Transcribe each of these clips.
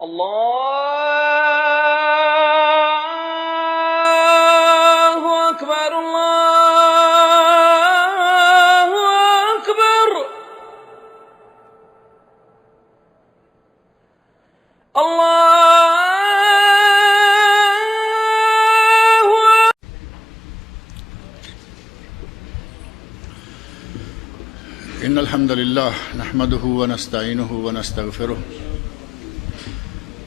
الله أكبر الله أكبر إن الحمد لله نحمده ونستعينه ونستغفره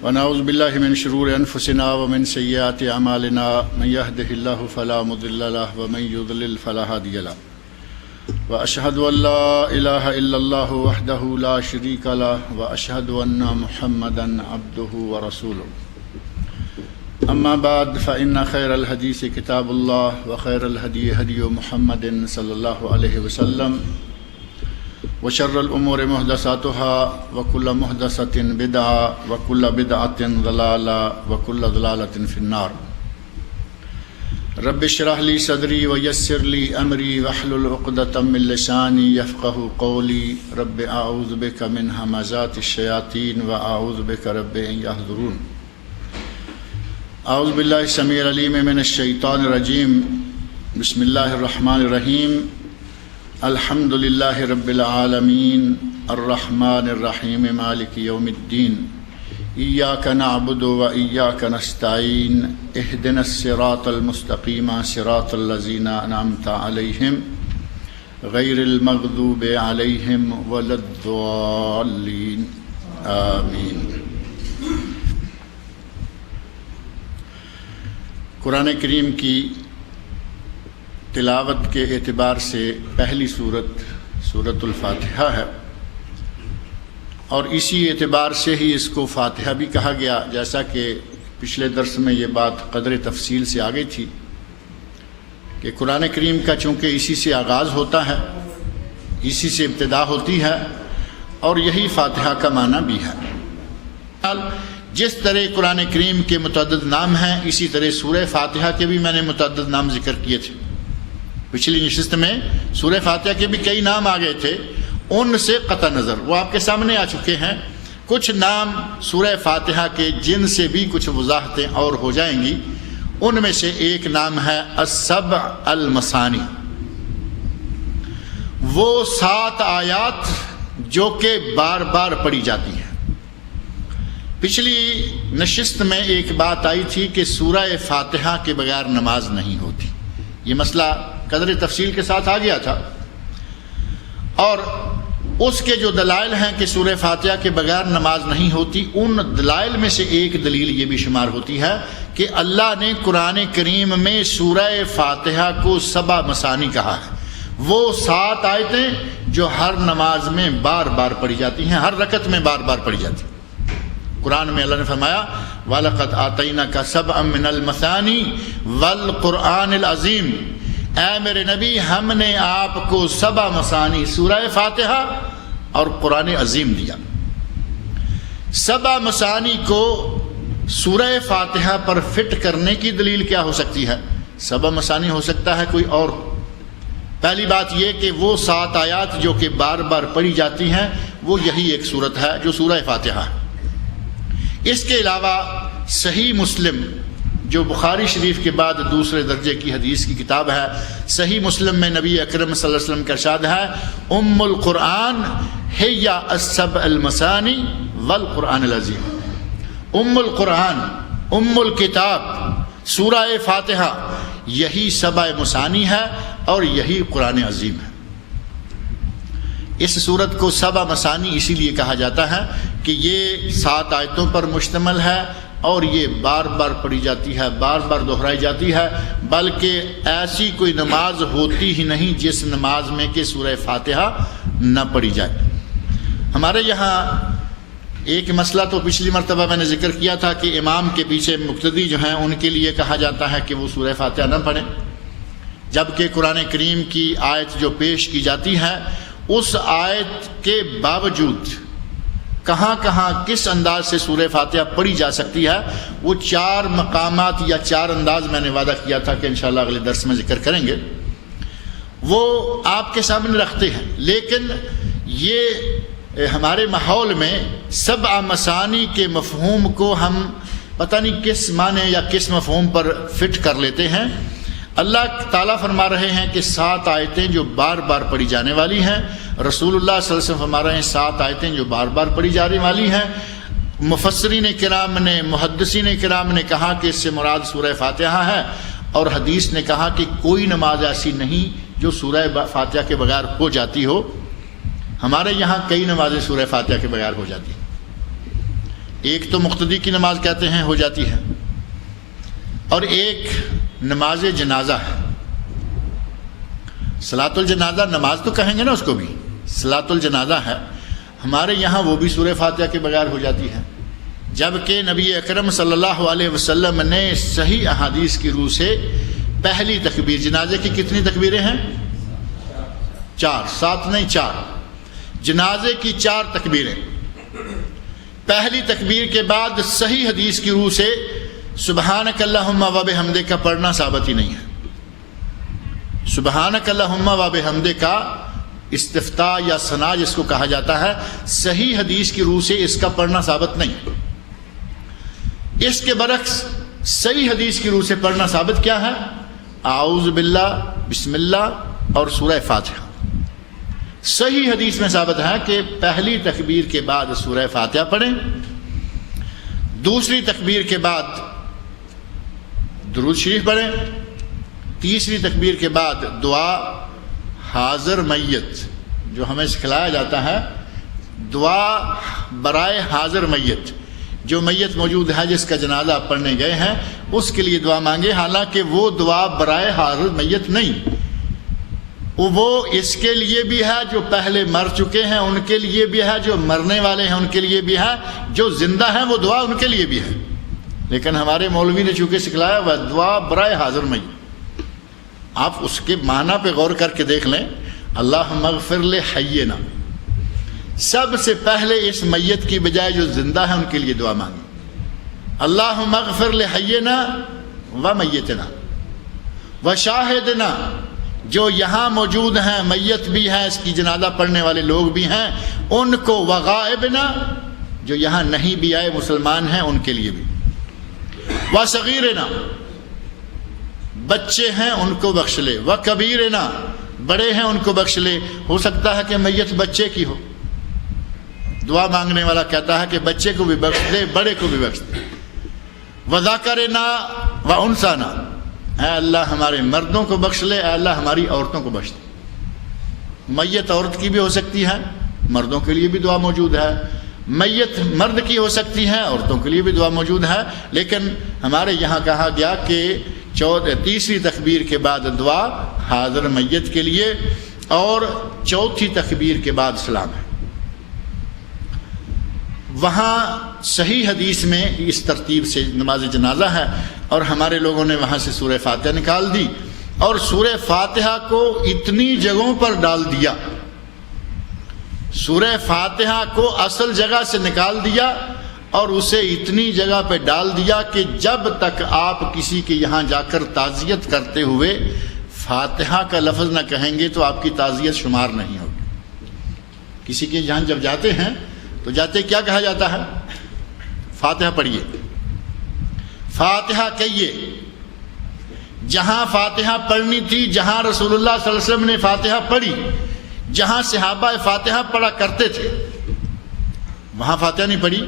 ونعوذ بالله من شرور أنفسنا ومن سيئات أعمالنا من يهده الله فلا مضل له ومن يضلل فلا هادي له وأشهد أن لا إله إلا الله وحده لا شريك له وأشهد أن محمدا عبده ورسوله أما بعد فإن خير الحديث كتاب الله وخير الهدي هدي محمد صلى الله عليه وسلم وشر الأمور محدثاتها وكل محدثة بدعة وكل بدعة ضلالة وكل ضلالة في النار رب اشرح لي صدري ويسر لي أمري واحلل عقدة من لساني يفقه قولي رب أعوذ بك من همزات الشياطين وأعوذ بك رب أن يحضرون أعوذ بالله السميع العليم من الشيطان الرجيم بسم الله الرحمن الرحيم الحمد لله رب العالمين الرحمن الرحيم مالك يوم الدين إياك نعبد وإياك نستعين اهدنا الصراط المستقيم صراط الذين أنعمت عليهم غير المغضوب عليهم ولا الضالين آمين۔ قرآن کریم کی تلاوت کے اعتبار سے پہلی سورۃ الفاتحہ ہے، اور اسی اعتبار سے ہی اس کو فاتحہ بھی کہا گیا، جیسا کہ پچھلے درس میں یہ بات قدر تفصیل سے آ گئی تھی کہ قرآن کریم کا چونکہ اسی سے آغاز ہوتا ہے، اسی سے ابتدا ہوتی ہے، اور یہی فاتحہ کا معنی بھی ہے۔ جس طرح قرآن کریم کے متعدد نام ہیں، اسی طرح سورہ فاتحہ کے بھی میں نے متعدد نام ذکر کیے تھے۔ پچھلی نشست میں سورہ فاتحہ کے بھی کئی نام آ گئے تھے، ان سے قطع نظر وہ آپ کے سامنے آ چکے ہیں۔ کچھ نام سورہ فاتحہ کے جن سے بھی کچھ وضاحتیں اور ہو جائیں گی، ان میں سے ایک نام ہے السبع المثانی، وہ 7 آیات جو کہ بار بار پڑھی جاتی ہیں۔ پچھلی نشست میں ایک بات آئی تھی کہ سورہ فاتحہ کے بغیر نماز نہیں ہوتی، یہ مسئلہ قدر تفصیل کے ساتھ آ گیا تھا، اور اس کے جو دلائل ہیں کہ سورہ فاتحہ کے بغیر نماز نہیں ہوتی، ان دلائل میں سے ایک دلیل یہ بھی شمار ہوتی ہے کہ اللہ نے قرآن کریم میں سورہ فاتحہ کو 7 مثانی کہا ہے، وہ 7 آیتیں جو ہر نماز میں بار بار پڑھی جاتی ہیں، ہر رکعت میں بار بار پڑھی جاتی ہیں۔ قرآن میں اللہ نے فرمایا وَلَقَدْ آتَيْنَاكَ سَبْعًا مِّنَ الْمَثَانِي وَالْقُرْآنِ الْعَظِيمِ، اے میرے نبی ہم نے آپ کو 7 مثانی سورہ فاتحہ اور قرآن عظیم دیا۔ 7 مثانی کو سورہ فاتحہ پر فٹ کرنے کی دلیل کیا ہو سکتی ہے؟ 7 مثانی ہو سکتا ہے کوئی اور ہو۔ پہلی بات یہ کہ وہ 7 آیات جو کہ بار بار پڑھی جاتی ہیں، وہ یہی ایک صورت ہے جو سورہ فاتحہ ہے۔ اس کے علاوہ صحیح مسلم جو بخاری شریف کے بعد دوسرے درجے کی حدیث کی کتاب ہے، صحیح مسلم میں نبی اکرم صلی اللہ علیہ وسلم کا ارشاد ہے ام القرآن ہی السبع المثانی والقرآن العظیم۔ ام القرآن، ام الکتاب سورہ فاتحہ، یہی 7 مثانی ہے اور یہی قرآن عظیم ہے۔ اس سورت کو 7 مثانی اسی لیے کہا جاتا ہے کہ یہ 7 آیتوں پر مشتمل ہے، اور یہ بار بار پڑھی جاتی ہے، بار بار دہرائی جاتی ہے، بلکہ ایسی کوئی نماز ہوتی ہی نہیں جس نماز میں کہ سورہ فاتحہ نہ پڑھی جائے۔ ہمارے یہاں ایک مسئلہ تو پچھلی مرتبہ میں نے ذکر کیا تھا کہ امام کے پیچھے مقتدی جو ہیں ان کے لیے کہا جاتا ہے کہ وہ سورہ فاتحہ نہ پڑھیں، جبکہ قرآن کریم کی آیت جو پیش کی جاتی ہے اس آیت کے باوجود کہاں کہاں کس انداز سے سورہ فاتحہ پڑھی جا سکتی ہے، وہ 4 مقامات یا 4 انداز میں نے وعدہ کیا تھا کہ انشاءاللہ اگلے درس میں ذکر کریں گے، وہ آپ کے سامنے رکھتے ہیں۔ لیکن یہ ہمارے ماحول میں سبع مثانی کے مفہوم کو ہم پتہ نہیں کس معنی یا کس مفہوم پر فٹ کر لیتے ہیں۔ اللہ تعالیٰ فرما رہے ہیں کہ 7 آیتیں جو بار بار پڑھی جانے والی ہیں، رسول اللہ صلی اللہ علیہ وسلم فرما رہے ہیں 7 آیتیں جو بار بار پڑھی جانے والی ہیں۔ مفسرین کرام نے، محدثین کرام نے کہا کہ اس سے مراد سورہ فاتحہ ہے، اور حدیث نے کہا کہ کوئی نماز ایسی نہیں جو سورہ فاتحہ کے بغیر ہو جاتی ہو۔ ہمارے یہاں کئی نمازیں سورہ فاتحہ کے بغیر ہو جاتی ہیں۔ ایک تو مقتدی کی نماز کہتے ہیں ہو جاتی ہے، اور ایک نماز جنازہ ہے۔ صلاۃ الجنازہ نماز تو کہیں گے نا اس کو بھی، صلاۃ الجنازہ ہے، ہمارے یہاں وہ بھی سورہ فاتحہ کے بغیر ہو جاتی ہے، جبکہ نبی اکرم صلی اللہ علیہ وسلم نے صحیح احادیث کی روح سے پہلی تکبیر، جنازے کی کتنی تکبیریں ہیں؟ 4، 7 نہیں 4، جنازے کی 4 تکبیریں۔ پہلی تکبیر کے بعد صحیح حدیث کی روح سے سبحانک اللہم و بحمدک کا پڑھنا ثابت ہی نہیں ہے۔ سبحانک اللہم و بحمدک کا استفتاح یا ثنا جس کو کہا جاتا ہے، صحیح حدیث کی روح سے اس کا پڑھنا ثابت نہیں۔ اس کے برعکس صحیح حدیث کی روح سے پڑھنا ثابت کیا ہے؟ اعوذ باللہ، بسم اللہ اور سورہ فاتحہ۔ صحیح حدیث میں ثابت ہے کہ پہلی تکبیر کے بعد سورہ فاتحہ پڑھیں، دوسری تکبیر کے بعد درود شریف پڑھیں، تیسری تکبیر کے بعد دعا حاضر میت، جو ہمیں سکھلایا جاتا ہے دعا برائے حاضر میت، جو میت موجود ہے جس کا جنازہ پڑھنے گئے ہیں اس کے لیے دعا مانگے، حالانکہ وہ دعا برائے حاضر میت نہیں، وہ اس کے لیے بھی ہے جو پہلے مر چکے ہیں، ان کے لیے بھی ہے جو مرنے والے ہیں، ان کے لیے بھی ہے جو زندہ ہیں، وہ دعا ان کے لیے بھی ہے۔ لیکن ہمارے مولوی نے چونکہ سکھلایا ہوا دعا برائے حاضر میت، آپ اس کے معنی پہ غور کر کے دیکھ لیں۔ اللہم اغفر لحینا، سب سے پہلے اس میت کی بجائے جو زندہ ہے ان کے لیے دعا مانگی۔ اللہم اغفر لحینا و میتنا و شاہدنا، جو یہاں موجود ہیں، میت بھی ہے، اس کی جنازہ پڑھنے والے لوگ بھی ہیں، ان کو، وغائبنا، جو یہاں نہیں بھی آئے مسلمان ہیں ان کے لیے بھی، وصغیرنا، بچے ہیں ان کو بخش لے، وکبیرنا، بڑے ہیں ان کو بخش لے۔ ہو سکتا ہے کہ میت بچے کی ہو، دعا مانگنے والا کہتا ہے کہ بچے کو بھی بخش دے، بڑے کو بھی بخش دے۔ وذکرنا وانثانا، اے اللہ ہمارے مردوں کو بخش لے، اے اللہ ہماری عورتوں کو بخش دے۔ میت عورت کی بھی ہو سکتی ہے، مردوں کے لیے بھی دعا موجود ہے، میت مرد کی ہو سکتی ہے، عورتوں کے لیے بھی دعا موجود ہے، لیکن ہمارے یہاں کہا گیا کہ تیسری تکبیر کے بعد دعا حاضر میت کے لیے، اور چوتھی تکبیر کے بعد سلام ہے۔ وہاں صحیح حدیث میں اس ترتیب سے نماز جنازہ ہے، اور ہمارے لوگوں نے وہاں سے سورہ فاتحہ نکال دی، اور سورہ فاتحہ کو اتنی جگہوں پر ڈال دیا، سورہ فاتحہ کو اصل جگہ سے نکال دیا اور اسے اتنی جگہ پہ ڈال دیا کہ جب تک آپ کسی کے یہاں جا کر تعزیت کرتے ہوئے فاتحہ کا لفظ نہ کہیں گے تو آپ کی تعزیت شمار نہیں ہوگی۔ کسی کے یہاں جب جاتے ہیں تو جاتے کیا کہا جاتا ہے؟ فاتحہ پڑھیے، فاتحہ کہیے۔ جہاں فاتحہ پڑھنی تھی، جہاں رسول اللہ صلی اللہ علیہ وسلم نے فاتحہ پڑھی، جہاں صحابہ فاتحہ پڑھا کرتے تھے، وہاں فاتحہ نہیں پڑھی،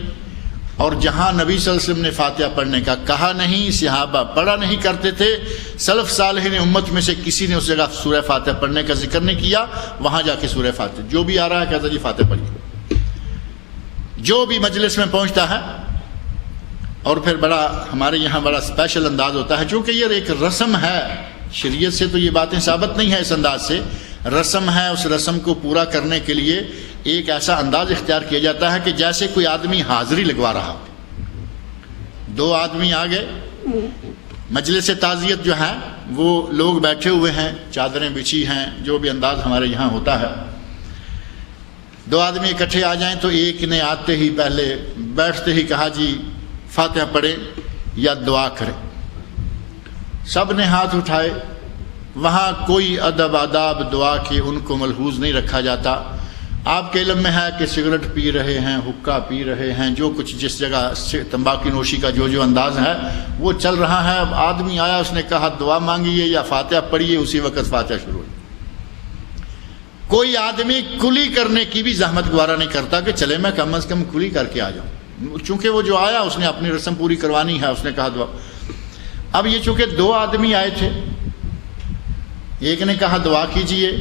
اور جہاں نبی صلی اللہ علیہ وسلم نے فاتحہ پڑھنے کا کہا نہیں، صحابہ پڑھا نہیں کرتے تھے، سلف صالحین امت میں سے کسی نے اس جگہ سورہ فاتحہ پڑھنے کا ذکر نہیں کیا، وہاں جا کے سورہ فاتحہ، جو بھی آ رہا ہے کہتا جی فاتحہ پڑھیے، جو بھی مجلس میں پہنچتا ہے۔ اور پھر بڑا ہمارے یہاں بڑا اسپیشل انداز ہوتا ہے، چونکہ یہ ایک رسم ہے، شریعت سے تو یہ باتیں ثابت نہیں ہے، اس انداز سے رسم ہے، اس رسم کو پورا کرنے کے لیے ایک ایسا انداز اختیار کیا جاتا ہے کہ جیسے کوئی آدمی حاضری لگوا رہا، 2 آدمی آ گئے، مجلس تعزیت جو ہے وہ لوگ بیٹھے ہوئے ہیں، چادریں بچھی ہیں، جو بھی انداز ہمارے یہاں ہوتا ہے، 2 آدمی اکٹھے آ جائیں تو ایک نے آتے ہی پہلے بیٹھتے ہی کہا جی فاتحہ پڑھیں یا دعا کریں، سب نے ہاتھ اٹھائے، وہاں کوئی ادب آداب دعا کے ان کو ملحوظ نہیں رکھا جاتا، آپ کے علم میں ہے کہ سگریٹ پی رہے ہیں، حقہ پی رہے ہیں، جو کچھ جس جگہ سے تمباکو نوشی کا جو انداز ہے وہ چل رہا ہے. اب آدمی آیا، اس نے کہا دعا مانگیے یا فاتحہ پڑھیے، اسی وقت فاتحہ شروع ہوئی. کوئی آدمی کلی کرنے کی بھی زحمت گوارا نہیں کرتا کہ چلے میں کم از کم کلی کر کے آ جاؤں. چونکہ وہ جو آیا اس نے اپنی رسم پوری کروانی ہے، اس نے کہا دعا. اب یہ چونکہ دو آدمی آئے تھے، ایک نے کہا دعا کیجئے،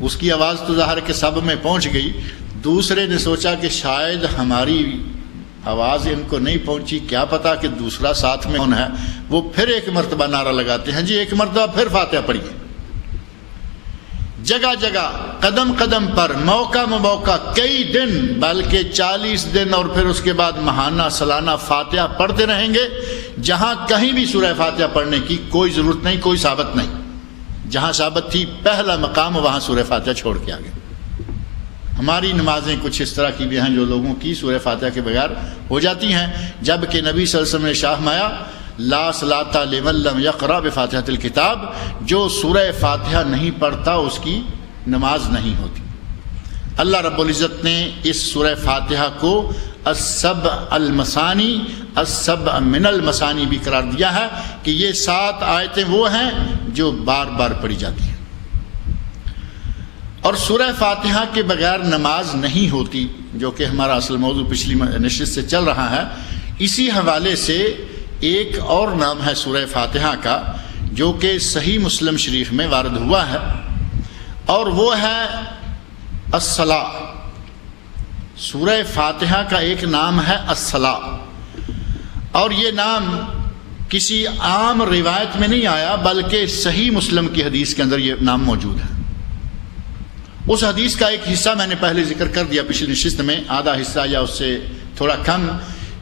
اس کی آواز تو ظاہر کہ سب میں پہنچ گئی. دوسرے نے سوچا کہ شاید ہماری آواز ان کو نہیں پہنچی، کیا پتا کہ دوسرا ساتھ میں کون ہے. وہ پھر ایک مرتبہ نعرہ لگاتے ہیں، جی ایک مرتبہ پھر فاتحہ پڑھیے. جگہ جگہ قدم قدم پر موقع موقع کئی دن بلکہ 40 دن اور پھر اس کے بعد ماہانہ سالانہ فاتحہ پڑھتے رہیں گے. جہاں کہیں بھی سورہ فاتحہ پڑھنے کی کوئی ضرورت نہیں، کوئی ثابت نہیں. جہاں ثابت تھی پہلا مقام وہاں سورہ فاتحہ چھوڑ کے آگے. ہماری نمازیں کچھ اس طرح کی بھی ہیں جو لوگوں کی سورہ فاتحہ کے بغیر ہو جاتی ہیں، جبکہ نبی صلی اللہ علیہ وسلم نے شاہ مایا لا صلاۃ لمن لم یقرأ بفاتحۃ الکتاب، جو سورہ فاتحہ نہیں پڑھتا اس کی نماز نہیں ہوتی. اللہ رب العزت نے اس سورہ فاتحہ کو السبع المثانی، السبع من المثانی بھی قرار دیا ہے کہ یہ 7 آیتیں وہ ہیں جو بار بار پڑھی جاتی ہیں. اور سورہ فاتحہ کے بغیر نماز نہیں ہوتی، جو کہ ہمارا اصل موضوع پچھلی نشست سے چل رہا ہے. اسی حوالے سے ایک اور نام ہے سورہ فاتحہ کا جو کہ صحیح مسلم شریف میں وارد ہوا ہے، اور وہ ہے الصلاۃ. سورہ فاتحہ کا ایک نام ہے الصلاۃ، اور یہ نام کسی عام روایت میں نہیں آیا بلکہ صحیح مسلم کی حدیث کے اندر یہ نام موجود ہے. اس حدیث کا ایک حصہ میں نے پہلے ذکر کر دیا پچھلی نشست میں، آدھا حصہ یا اس سے تھوڑا کم،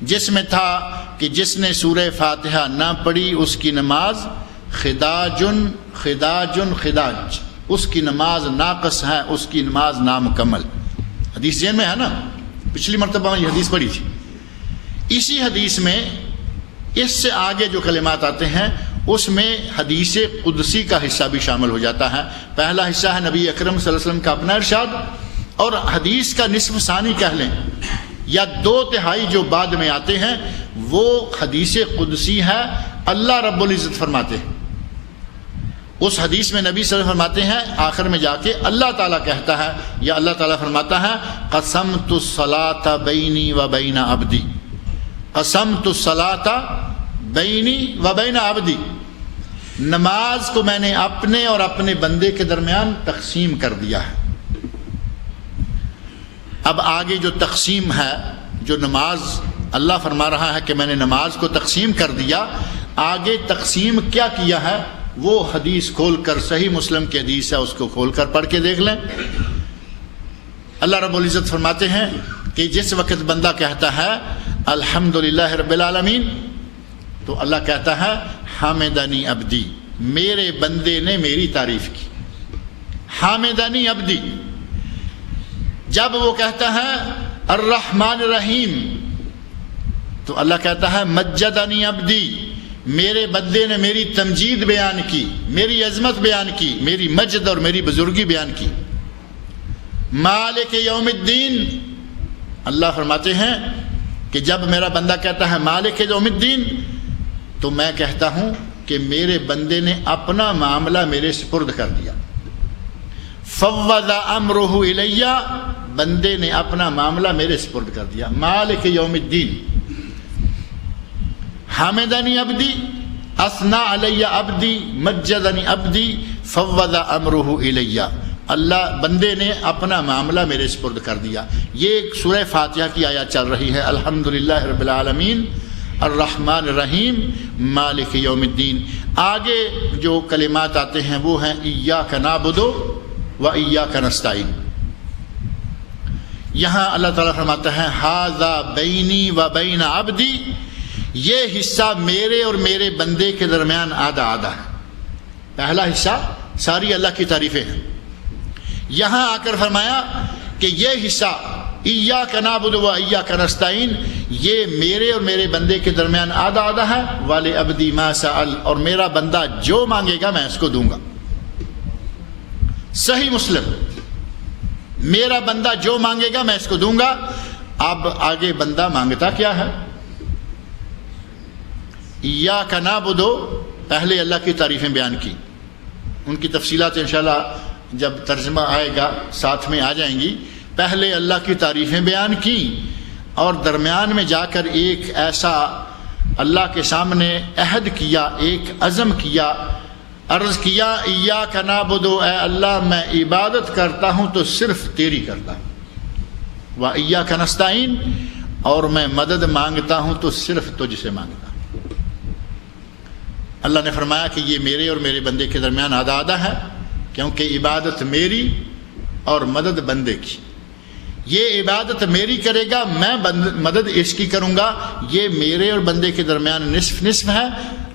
جس میں تھا کہ جس نے سورہ فاتحہ نہ پڑھی اس کی نماز خداجن خداجن خداج، اس کی نماز ناقص ہے، اس کی نماز نامکمل. حدیث ذہن میں ہے نا، پچھلی مرتبہ میں یہ حدیث پڑھی تھی. اسی حدیث میں اس سے آگے جو کلمات آتے ہیں اس میں حدیث قدسی کا حصہ بھی شامل ہو جاتا ہے. پہلا حصہ ہے نبی اکرم صلی اللہ علیہ وسلم کا اپنا ارشاد، اور حدیث کا نصف ثانی کہہ لیں یا 2/3 جو بعد میں آتے ہیں وہ حدیث قدسی ہے. اللہ رب العزت فرماتے ہیں، اس حدیث میں نبی صلی اللہ علیہ وسلم فرماتے ہیں، آخر میں جا کے اللہ تعالیٰ کہتا ہے یا اللہ تعالیٰ فرماتا ہے قسمت الصلاۃ بینی و بین عبدی، قسمت الصلاۃ بینی و بین عبدی، نماز کو میں نے اپنے اور اپنے بندے کے درمیان تقسیم کر دیا ہے. اب آگے جو تقسیم ہے، جو نماز اللہ فرما رہا ہے کہ میں نے نماز کو تقسیم کر دیا، آگے تقسیم کیا کیا ہے وہ حدیث کھول کر، صحیح مسلم کی حدیث ہے اس کو کھول کر پڑھ کے دیکھ لیں. اللہ رب العزت فرماتے ہیں کہ جس وقت بندہ کہتا ہے الحمدللہ رب العالمین، تو اللہ کہتا ہے حمدنی عبدی، میرے بندے نے میری تعریف کی. حمدنی عبدی. جب وہ کہتا ہے الرحمن الرحیم، تو اللہ کہتا ہے مجدنی عبدی، میرے بندے نے میری تمجید بیان کی، میری عظمت بیان کی، میری مجد اور میری بزرگی بیان کی. مالک یوم الدین، اللہ فرماتے ہیں کہ جب میرا بندہ کہتا ہے مالک یوم الدین، تو میں کہتا ہوں کہ میرے بندے نے اپنا معاملہ میرے سپرد کر دیا. فوض امرہ الیہ، بندے نے اپنا معاملہ میرے سپرد کر دیا. مالک یوم الدین. حمدنی عبدی، اثنا علی عبدی، مجدنی عبدی، فوض امرہ الیہ. اللہ بندے نے اپنا معاملہ میرے سپرد کر دیا. یہ سورہ فاتحہ کی آیات چل رہی ہے، الحمدللہ رب العالمین الرحمن الرحیم مالک یوم الدین. آگے جو کلمات آتے ہیں وہ ہیں ایاک نعبد و ایاک نستعین. یہاں اللہ تعالیٰ فرماتا ہے ھذا بینی و بین عبدی، یہ حصہ میرے اور میرے بندے کے درمیان آدھا آدھا ہے. پہلا حصہ ساری اللہ کی تعریفیں ہیں. یہاں آ کر فرمایا کہ یہ حصہ ایاک نعبد و ایاک نستعین، یہ میرے اور میرے بندے کے درمیان آدھا آدھا ہے. وَلِعَبْدِي مَا سَأَلَ، اور میرا بندہ جو مانگے گا میں اس کو دوں گا. صحیح مسلم میرا بندہ جو مانگے گا میں اس کو دوں گا۔ اب آگے بندہ مانگتا کیا ہے؟ ایاک نعبد، پہلے اللہ کی تعریفیں بیان کی، ان کی تفصیلات انشاءاللہ جب ترجمہ آئے گا ساتھ میں آ جائیں گی۔ پہلے اللہ کی تعریفیں بیان کی اور درمیان میں جا کر ایک ایسا اللہ کے سامنے عہد کیا، ایک عزم کیا، عرض کیا ایاک نعبد، اے اللہ میں عبادت کرتا ہوں تو صرف تیری کرتا ہوں، وایاک نستعین، اور میں مدد مانگتا ہوں تو صرف تجھ سے مانگتا ہوں۔ اللہ نے فرمایا کہ یہ میرے اور میرے بندے کے درمیان آدھا آدھا ہے، کیونکہ عبادت میری اور مدد بندے کی۔ یہ عبادت میری کرے گا، میں مدد اس کی کروں گا، یہ میرے اور بندے کے درمیان نصف نصف ہے۔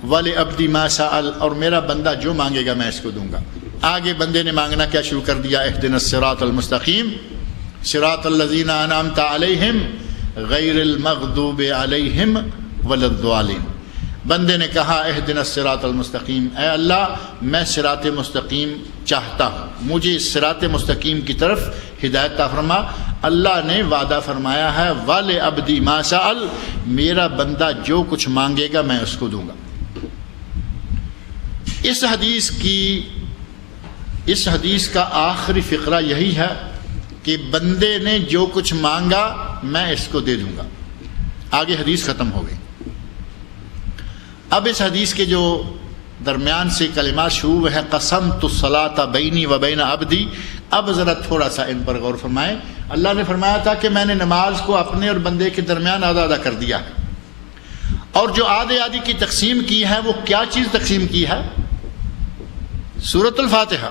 وَلِعَبْدِ مَا سَأَلَ، اور میرا بندہ جو مانگے گا میں اس کو دوں گا۔ آگے بندے نے مانگنا کیا شروع کر دیا؟ اهْدِنَا الصِّرَاطَ الْمُسْتَقِيمَ صِرَاطَ الَّذِينَ أَنْعَمْتَ عَلَيْهِمْ غَيْرِ الْمَغْضُوبِ عَلَيْهِمْ وَلَا الضَّالِّينَ۔ بندے نے کہا اهْدِنَا الصِّرَاطَ الْمُسْتَقِيمَ، اے اللہ میں صراط مستقیم چاہتا ہوں، مجھے اس صراط مستقیم کی طرف ہدایت عطا فرما۔ اللہ نے وعدہ فرمایا ہے وَلِعَبْدِ مَا سَأَلَ، میرا بندہ جو کچھ مانگے گا میں اس کو دوں گا۔ اس حدیث کا آخری فقرہ یہی ہے کہ بندے نے جو کچھ مانگا میں اس کو دے دوں گا۔ آگے حدیث ختم ہو گئی۔ اب اس حدیث کے جو درمیان سے کلمات شروع ہوئے ہیں قسمت الصلاۃ بینی و بین عبدی، اب ذرا تھوڑا سا ان پر غور فرمائیں۔ اللہ نے فرمایا تھا کہ میں نے نماز کو اپنے اور بندے کے درمیان آدھا آدھا کر دیا ہے، اور جو آدھے آدھی کی تقسیم کی ہے وہ کیا چیز تقسیم کی ہے؟ سورۃ الفاتحہ۔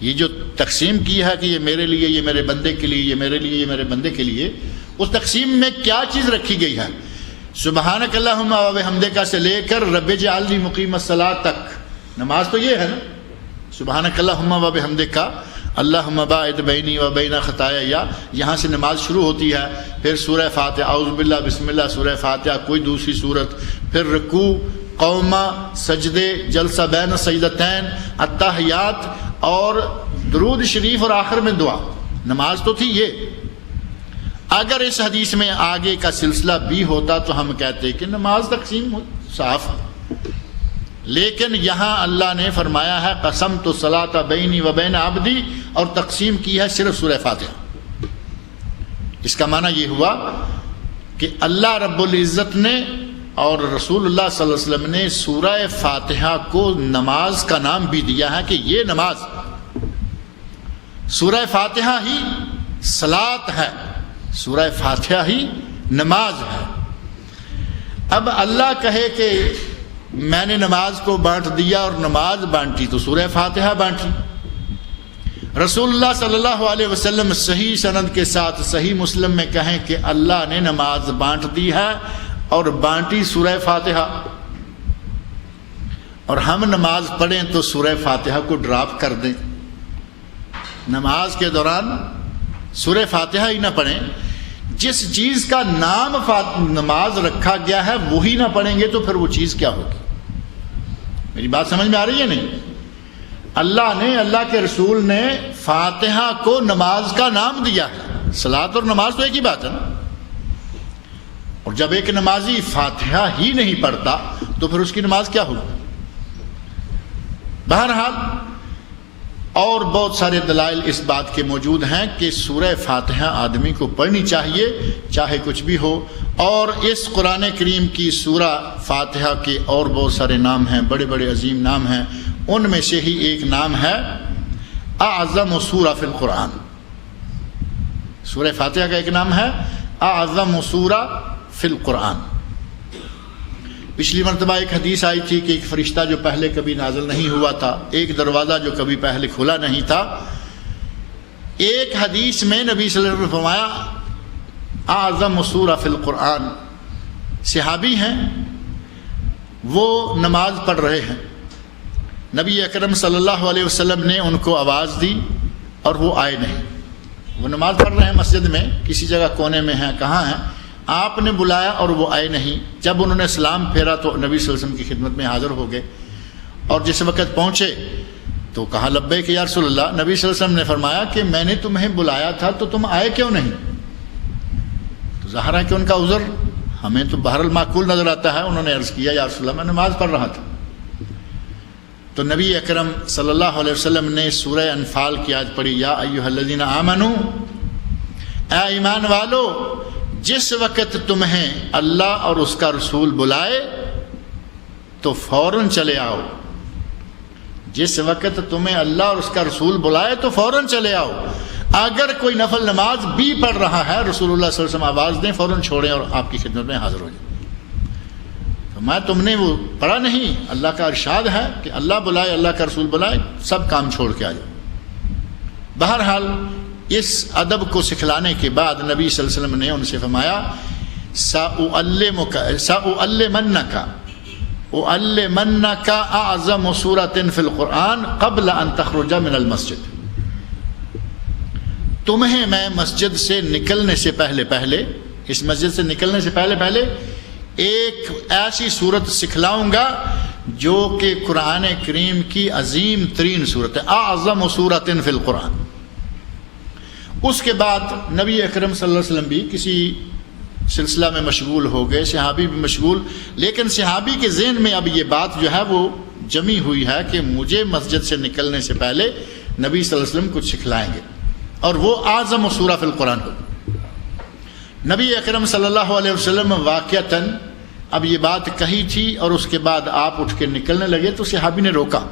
یہ جو تقسیم کی ہے کہ یہ میرے لیے، یہ میرے بندے کے لیے، یہ میرے لیے، یہ میرے بندے کے لیے، اس تقسیم میں کیا چیز رکھی گئی ہے؟ سبحانک اللہم و بحمدک سے لے کر رب اجعلنی مقیم الصلاۃ تک نماز تو یہ ہے نا، سبحانک اللہم و بحمدک اللہم باعد بینی و بین خطایا، یہاں سے نماز شروع ہوتی ہے۔ پھر سورہ فاتحہ، اعوذ باللہ، بسم اللہ، سورہ فاتحہ، کوئی دوسری سورت، پھر رکوع، قومہ، سجدے، جلسہ بین سجدتین، التحیات اور درود شریف، اور آخر میں دعا۔ نماز تو تھی یہ۔ اگر اس حدیث میں آگے کا سلسلہ بھی ہوتا تو ہم کہتے کہ نماز تقسیم صاف ہے، لیکن یہاں اللہ نے فرمایا ہے قسمت الصلاۃ بینی و بین عبدی، اور تقسیم کی ہے صرف سورہ فاتحہ۔ اس کا معنی یہ ہوا کہ اللہ رب العزت نے اور رسول اللہ صلی اللہ علیہ وسلم نے سورہ فاتحہ کو نماز کا نام بھی دیا ہے کہ یہ نماز، سورہ فاتحہ ہی صلاۃ ہے، سورہ فاتحہ ہی نماز ہے۔ اب اللہ کہے کہ میں نے نماز کو بانٹ دیا اور نماز بانٹی تو سورہ فاتحہ بانٹی۔ رسول اللہ صلی اللہ علیہ وسلم صحیح سند کے ساتھ صحیح مسلم میں کہیں کہ اللہ نے نماز بانٹ دی ہے اور بانٹی سورہ فاتحہ، اور ہم نماز پڑھیں تو سورہ فاتحہ کو ڈراپ کر دیں، نماز کے دوران سورہ فاتحہ ہی نہ پڑھیں۔ جس چیز کا نام نماز رکھا گیا ہے وہی نہ پڑھیں گے تو پھر وہ چیز کیا ہوگی؟ میری بات سمجھ میں آ رہی ہے نہیں؟ اللہ نے، اللہ کے رسول نے فاتحہ کو نماز کا نام دیا ہے۔ صلاۃ اور نماز تو ایک ہی بات ہے نا، اور جب ایک نمازی فاتحہ ہی نہیں پڑھتا تو پھر اس کی نماز کیا ہوگی؟ بہرحال اور بہت سارے دلائل اس بات کے موجود ہیں کہ سورہ فاتحہ آدمی کو پڑھنی چاہیے چاہے کچھ بھی ہو، اور اس قرآن کریم کی سورہ فاتحہ کے اور بہت سارے نام ہیں، بڑے بڑے عظیم نام ہیں، ان میں سے ہی ایک نام ہے اعظم سورہ فی القرآن۔ سورہ فاتحہ کا ایک نام ہے اعظم سورہ فی القرآن۔ پچھلی مرتبہ ایک حدیث آئی تھی کہ ایک فرشتہ جو پہلے کبھی نازل نہیں ہوا تھا، ایک دروازہ جو کبھی پہلے کھلا نہیں تھا۔ ایک حدیث میں نبی صلی اللہ علیہ وسلم نے فرمایا اعظم سورہ فی القرآن۔ صحابی ہیں، وہ نماز پڑھ رہے ہیں، نبی اکرم صلی اللہ علیہ وسلم نے ان کو آواز دی اور وہ آئے نہیں۔ وہ نماز پڑھ رہے ہیں مسجد میں، کسی جگہ کونے میں ہیں، کہاں ہیں، آپ نے بلایا اور وہ آئے نہیں۔ جب انہوں نے سلام پھیرا تو نبی صلی اللہ علیہ وسلم کی خدمت میں حاضر ہو گئے، اور جس وقت پہنچے تو کہا لبیک یا رسول اللہ. نبی صلی اللہ علیہ وسلم نے فرمایا کہ میں نے تمہیں بلایا تھا تو تم آئے کیوں نہیں؟ تو ظاہر ہے کہ ان کا عذر ہمیں تو بہرحال معقول نظر آتا ہے. انہوں نے عرض کیا یا رسول اللہ میں نماز پڑھ رہا تھا. تو نبی اکرم صلی اللہ علیہ وسلم نے سورہ انفال کی آیت پڑھی یا ایھا الذین آمنوا، اے ایمان والو جس وقت تمہیں اللہ اور اس کا رسول بلائے تو فوراً چلے آؤ. جس وقت تمہیں اللہ اور اس کا رسول بلائے تو فوراً چلے آؤ. اگر کوئی نفل نماز بھی پڑھ رہا ہے رسول اللہ صلی اللہ علیہ وسلم آواز دیں فوراً چھوڑیں اور آپ کی خدمت میں حاضر ہو جائیں. میں تم نے وہ پڑھا نہیں، اللہ کا ارشاد ہے کہ اللہ بلائے اللہ کا رسول بلائے سب کام چھوڑ کے آ جاؤ. بہرحال اس ادب کو سکھلانے کے بعد نبی صلی اللہ علیہ وسلم نے ان سے فرمایا سأعلمنك اعظم سورة فی القرآن قبل ان تخرج من المسجد. تمہیں میں مسجد سے نکلنے سے پہلے اس مسجد سے نکلنے سے پہلے ایک ایسی صورت سکھلاؤں گا جو کہ قرآن کریم کی عظیم ترین صورت ہے، اعظم سورۃ فی القرآن. اس کے بعد نبی اکرم صلی اللہ علیہ وسلم بھی کسی سلسلہ میں مشغول ہو گئے، صحابی بھی مشغول، لیکن صحابی کے ذہن میں اب یہ بات جو ہے وہ جمی ہوئی ہے کہ مجھے مسجد سے نکلنے سے پہلے نبی صلی اللہ علیہ وسلم کچھ سکھلائیں گے اور وہ اعظم سورہ فی القرآن ہو. نبی اکرم صلی اللہ علیہ وسلم واقعتاً اب یہ بات کہی تھی اور اس کے بعد آپ اٹھ کے نکلنے لگے تو صحابی نے روکا.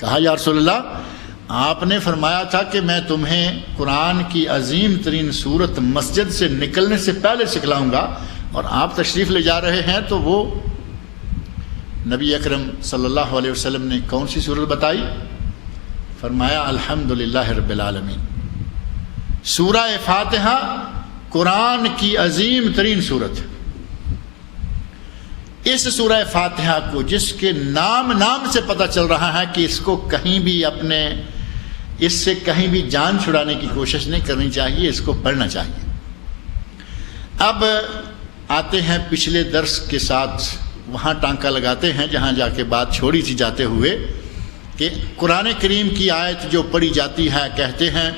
کہا یا رسول اللہ آپ نے فرمایا تھا کہ میں تمہیں قرآن کی عظیم ترین صورت مسجد سے نکلنے سے پہلے سکھلاؤں گا اور آپ تشریف لے جا رہے ہیں. تو وہ نبی اکرم صلی اللہ علیہ وسلم نے کون سی صورت بتائی؟ فرمایا الحمدللہ رب العالمین. سورہ فاتحہ قرآن کی عظیم ترین صورت. اس سورہ فاتحہ کو جس کے نام سے پتہ چل رہا ہے کہ اس کو کہیں بھی اس سے کہیں بھی جان چھڑانے کی کوشش نہیں کرنی چاہیے، اس کو پڑھنا چاہیے. اب آتے ہیں پچھلے درس کے ساتھ وہاں ٹانکا لگاتے ہیں جہاں جا کے بات چھوڑی تھی جاتے ہوئے کہ قرآن کریم کی آیت جو پڑھی جاتی ہے کہتے ہیں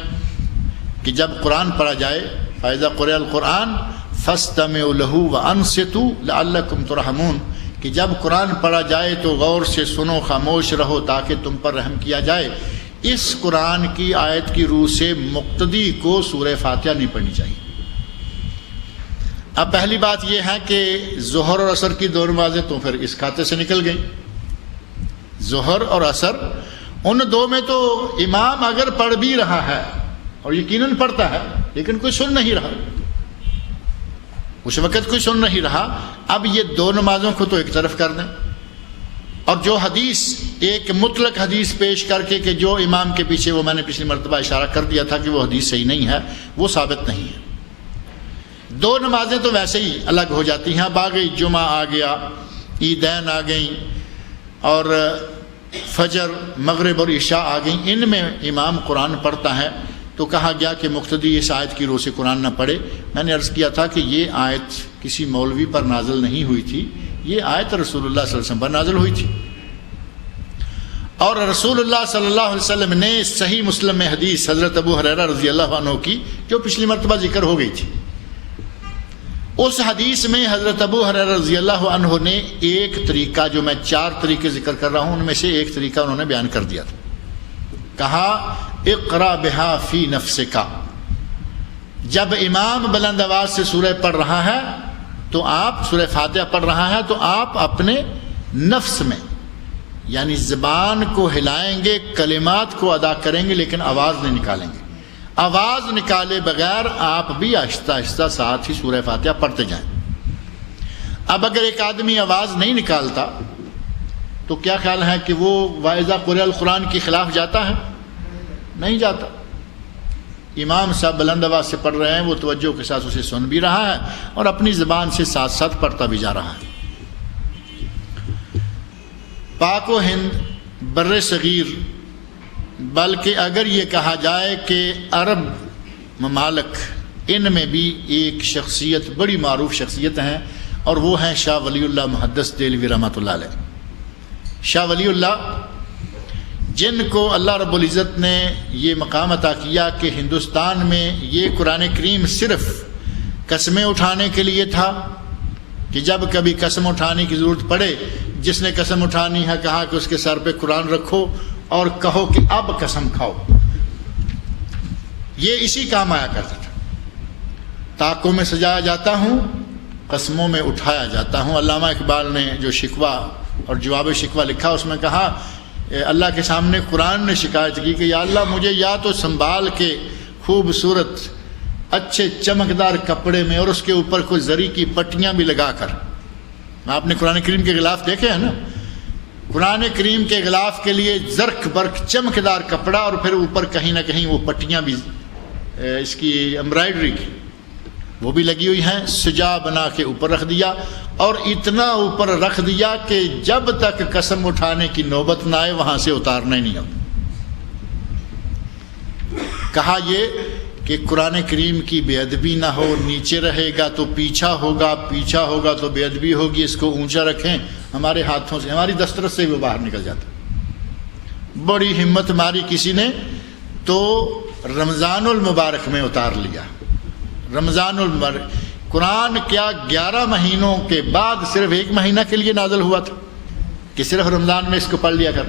کہ جب قرآن پڑھا جائے فَإِذَا قُرِئَ الْقُرْآنُ فَاسْتَمِعُوا لَهُ وَأَنصِتُوا لَعَلَّكُمْ تُرْحَمُونَ کہ جب قرآن پڑھا جائے تو غور سے سنو، خاموش رہو تاکہ تم پر رحم کیا جائے. اس قرآن کی آیت کی روح سے مقتدی کو سورہ فاتحہ نہیں پڑھنی چاہیے. اب پہلی بات یہ ہے کہ ظہر اور عصر کی دو نمازیں تو پھر اس کھاتے سے نکل گئیں. ظہر اور عصر ان دو میں تو امام اگر پڑھ بھی رہا ہے اور یقیناً پڑھتا ہے لیکن کوئی سن نہیں رہا، اس وقت کوئی سن نہیں رہا. اب یہ دو نمازوں کو تو ایک طرف کر دیں اور جو حدیث ایک مطلق حدیث پیش کر کے کہ جو امام کے پیچھے، وہ میں نے پچھلی مرتبہ اشارہ کر دیا تھا کہ وہ حدیث صحیح نہیں ہے، وہ ثابت نہیں ہے. دو نمازیں تو ویسے ہی الگ ہو جاتی ہیں. اب آ گئی جمعہ، آ گیا عیدین آ گئیں اور فجر، مغرب اور عشاء آ گئیں. ان میں امام قرآن پڑھتا ہے تو کہا گیا کہ مقتدی اس آیت کی روح سے قرآن نہ پڑھے. میں نے عرض کیا تھا کہ یہ آیت کسی مولوی پر نازل نہیں ہوئی تھی، یہ آیت رسول اللہ صلی اللہ علیہ وسلم پر نازل ہوئی تھی. اور رسول اللہ صلی اللہ علیہ وسلم نے صحیح مسلم میں حدیث حضرت ابو ہریرہ رضی اللہ عنہ کی جو پچھلی مرتبہ ذکر ہو گئی تھی، اس حدیث میں حضرت ابو ہریرہ رضی اللہ عنہ نے ایک طریقہ، جو میں 4 طریقے ذکر کر رہا ہوں ان میں سے ایک طریقہ انہوں نے بیان کر دیا تھا. کہا اقرا بہا فی نفسک، جب امام بلند آواز سے سورہ پڑھ رہا ہے تو آپ سورہ فاتحہ پڑھ رہا ہے تو آپ اپنے نفس میں یعنی زبان کو ہلائیں گے، کلمات کو ادا کریں گے لیکن آواز نہیں نکالیں گے. آواز نکالے بغیر آپ بھی آہستہ آہستہ ساتھ ہی سورہ فاتحہ پڑھتے جائیں. اب اگر ایک آدمی آواز نہیں نکالتا تو کیا خیال ہے کہ وہ وَإِذَا قُرِئَ الْقُرْآنُ کے خلاف جاتا ہے؟ نہیں جاتا. امام صاحب بلند آواز سے پڑھ رہے ہیں، وہ توجہ کے ساتھ اسے سن بھی رہا ہے اور اپنی زبان سے ساتھ ساتھ پڑھتا بھی جا رہا ہے. پاک و ہند، بر صغیر، بلکہ اگر یہ کہا جائے کہ عرب ممالک، ان میں بھی ایک شخصیت، بڑی معروف شخصیت ہیں اور وہ ہیں شاہ ولی اللہ محدث دہلوی رحمۃ اللہ علیہ. شاہ ولی اللہ جن کو اللہ رب العزت نے یہ مقام عطا کیا کہ ہندوستان میں یہ قرآن کریم صرف قسمیں اٹھانے کے لیے تھا کہ جب کبھی قسم اٹھانے کی ضرورت پڑے، جس نے قسم اٹھانی ہے کہا کہ اس کے سر پہ قرآن رکھو اور کہو کہ اب قسم کھاؤ، یہ اسی کام آیا کرتا تھا۔ طاقوں میں سجایا جاتا ہوں، قسموں میں اٹھایا جاتا ہوں۔ علامہ اقبال نے جو شکوہ اور جواب شکوہ لکھا اس میں کہا اللہ کے سامنے قرآن نے شکایت کی کہ یا اللہ مجھے یا تو سنبھال کے خوبصورت اچھے چمکدار کپڑے میں اور اس کے اوپر کوئی زری کی پٹیاں بھی لگا کر، آپ نے قرآن کریم کے غلاف دیکھے ہیں نا، قرآن کریم کے غلاف کے لیے زرق برق چمکدار کپڑا اور پھر اوپر کہیں نہ کہیں وہ پٹیاں بھی اس کی امبرائڈری کی وہ بھی لگی ہوئی ہیں، سجا بنا کے اوپر رکھ دیا اور اتنا اوپر رکھ دیا کہ جب تک قسم اٹھانے کی نوبت نہ آئے وہاں سے اتارنا ہی نہیں ہوتا۔ کہا یہ کہ قرآن کریم کی بے ادبی نہ ہو، نیچے رہے گا تو پیچھا ہوگا، پیچھا ہوگا تو بے ادبی ہوگی، اس کو اونچا رکھیں، ہمارے ہاتھوں سے ہماری دسترس سے وہ باہر نکل جاتا۔ بڑی ہمت ماری کسی نے تو رمضان المبارک میں اتار لیا۔ رمضان المبارک قرآن کیا 11 مہینوں کے بعد صرف 1 مہینہ کے لیے نازل ہوا تھا کہ صرف رمضان میں اس کو پڑھ لیا کر،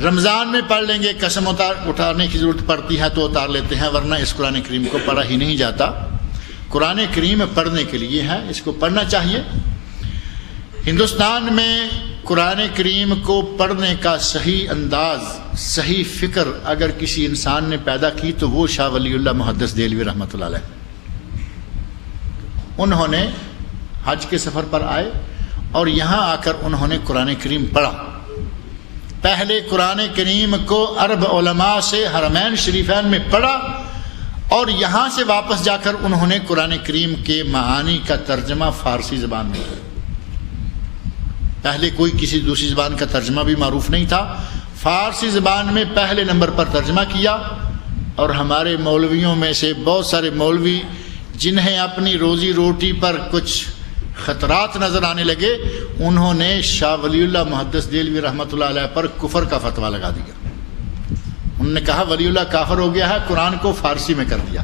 رمضان میں پڑھ لیں گے، قسم اٹھانے کی ضرورت پڑتی ہے تو اتار لیتے ہیں، ورنہ اس قرآن کریم کو پڑھا ہی نہیں جاتا۔ قرآن کریم پڑھنے کے لیے ہے، اس کو پڑھنا چاہیے۔ ہندوستان میں قرآن کریم کو پڑھنے کا صحیح انداز، صحیح فکر اگر کسی انسان نے پیدا کی تو وہ شاہ ولی اللہ محدث دہلوی رحمۃ اللہ علیہ۔ انہوں نے حج کے سفر پر آئے اور یہاں آ کر انہوں نے قرآن کریم پڑھا۔ پہلے قرآن کریم کو عرب علماء سے حرمین شریفین میں پڑھا اور یہاں سے واپس جا کر انہوں نے قرآن کریم کے معانی کا ترجمہ فارسی زبان میں کیا۔ پہلے کوئی کسی دوسری زبان کا ترجمہ بھی معروف نہیں تھا، فارسی زبان میں پہلے نمبر پر ترجمہ کیا۔ اور ہمارے مولویوں میں سے بہت سارے مولوی جنہیں اپنی روزی روٹی پر کچھ خطرات نظر آنے لگے، انہوں نے شاہ ولی اللہ محدث دہلوی رحمۃ اللہ علیہ پر کفر کا فتویٰ لگا دیا۔ انہوں نے کہا ولی اللہ کافر ہو گیا ہے، قرآن کو فارسی میں کر دیا،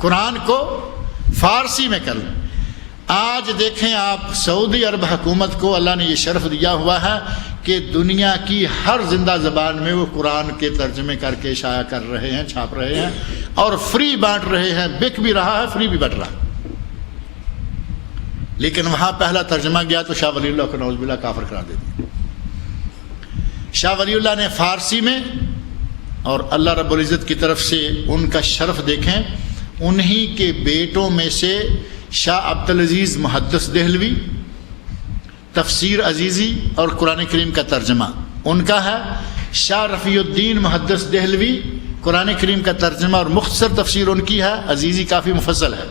قرآن کو فارسی میں کر دیا۔ آج دیکھیں آپ سعودی عرب حکومت کو اللہ نے یہ شرف دیا ہوا ہے کہ دنیا کی ہر زندہ زبان میں وہ قرآن کے ترجمے کر کے شائع کر رہے ہیں، چھاپ رہے ہیں اور فری بانٹ رہے ہیں، بک بھی رہا ہے، فری بھی بٹ رہا ہے۔ لیکن وہاں پہلا ترجمہ گیا تو شاہ ولی اللہ کو نعوذ باللہ کافر قرار دے دیا۔ شاہ ولی اللہ نے فارسی میں، اور اللہ رب العزت کی طرف سے ان کا شرف دیکھیں، انہی کے بیٹوں میں سے شاہ عبدالعزیز محدث دہلوی تفسیر عزیزی اور قرآن کریم کا ترجمہ ان کا ہے، شاہ رفیع الدین محدث دہلوی قرآن کریم کا ترجمہ اور مختصر تفسیر ان کی ہے، عزیزی کافی مفصل ہے،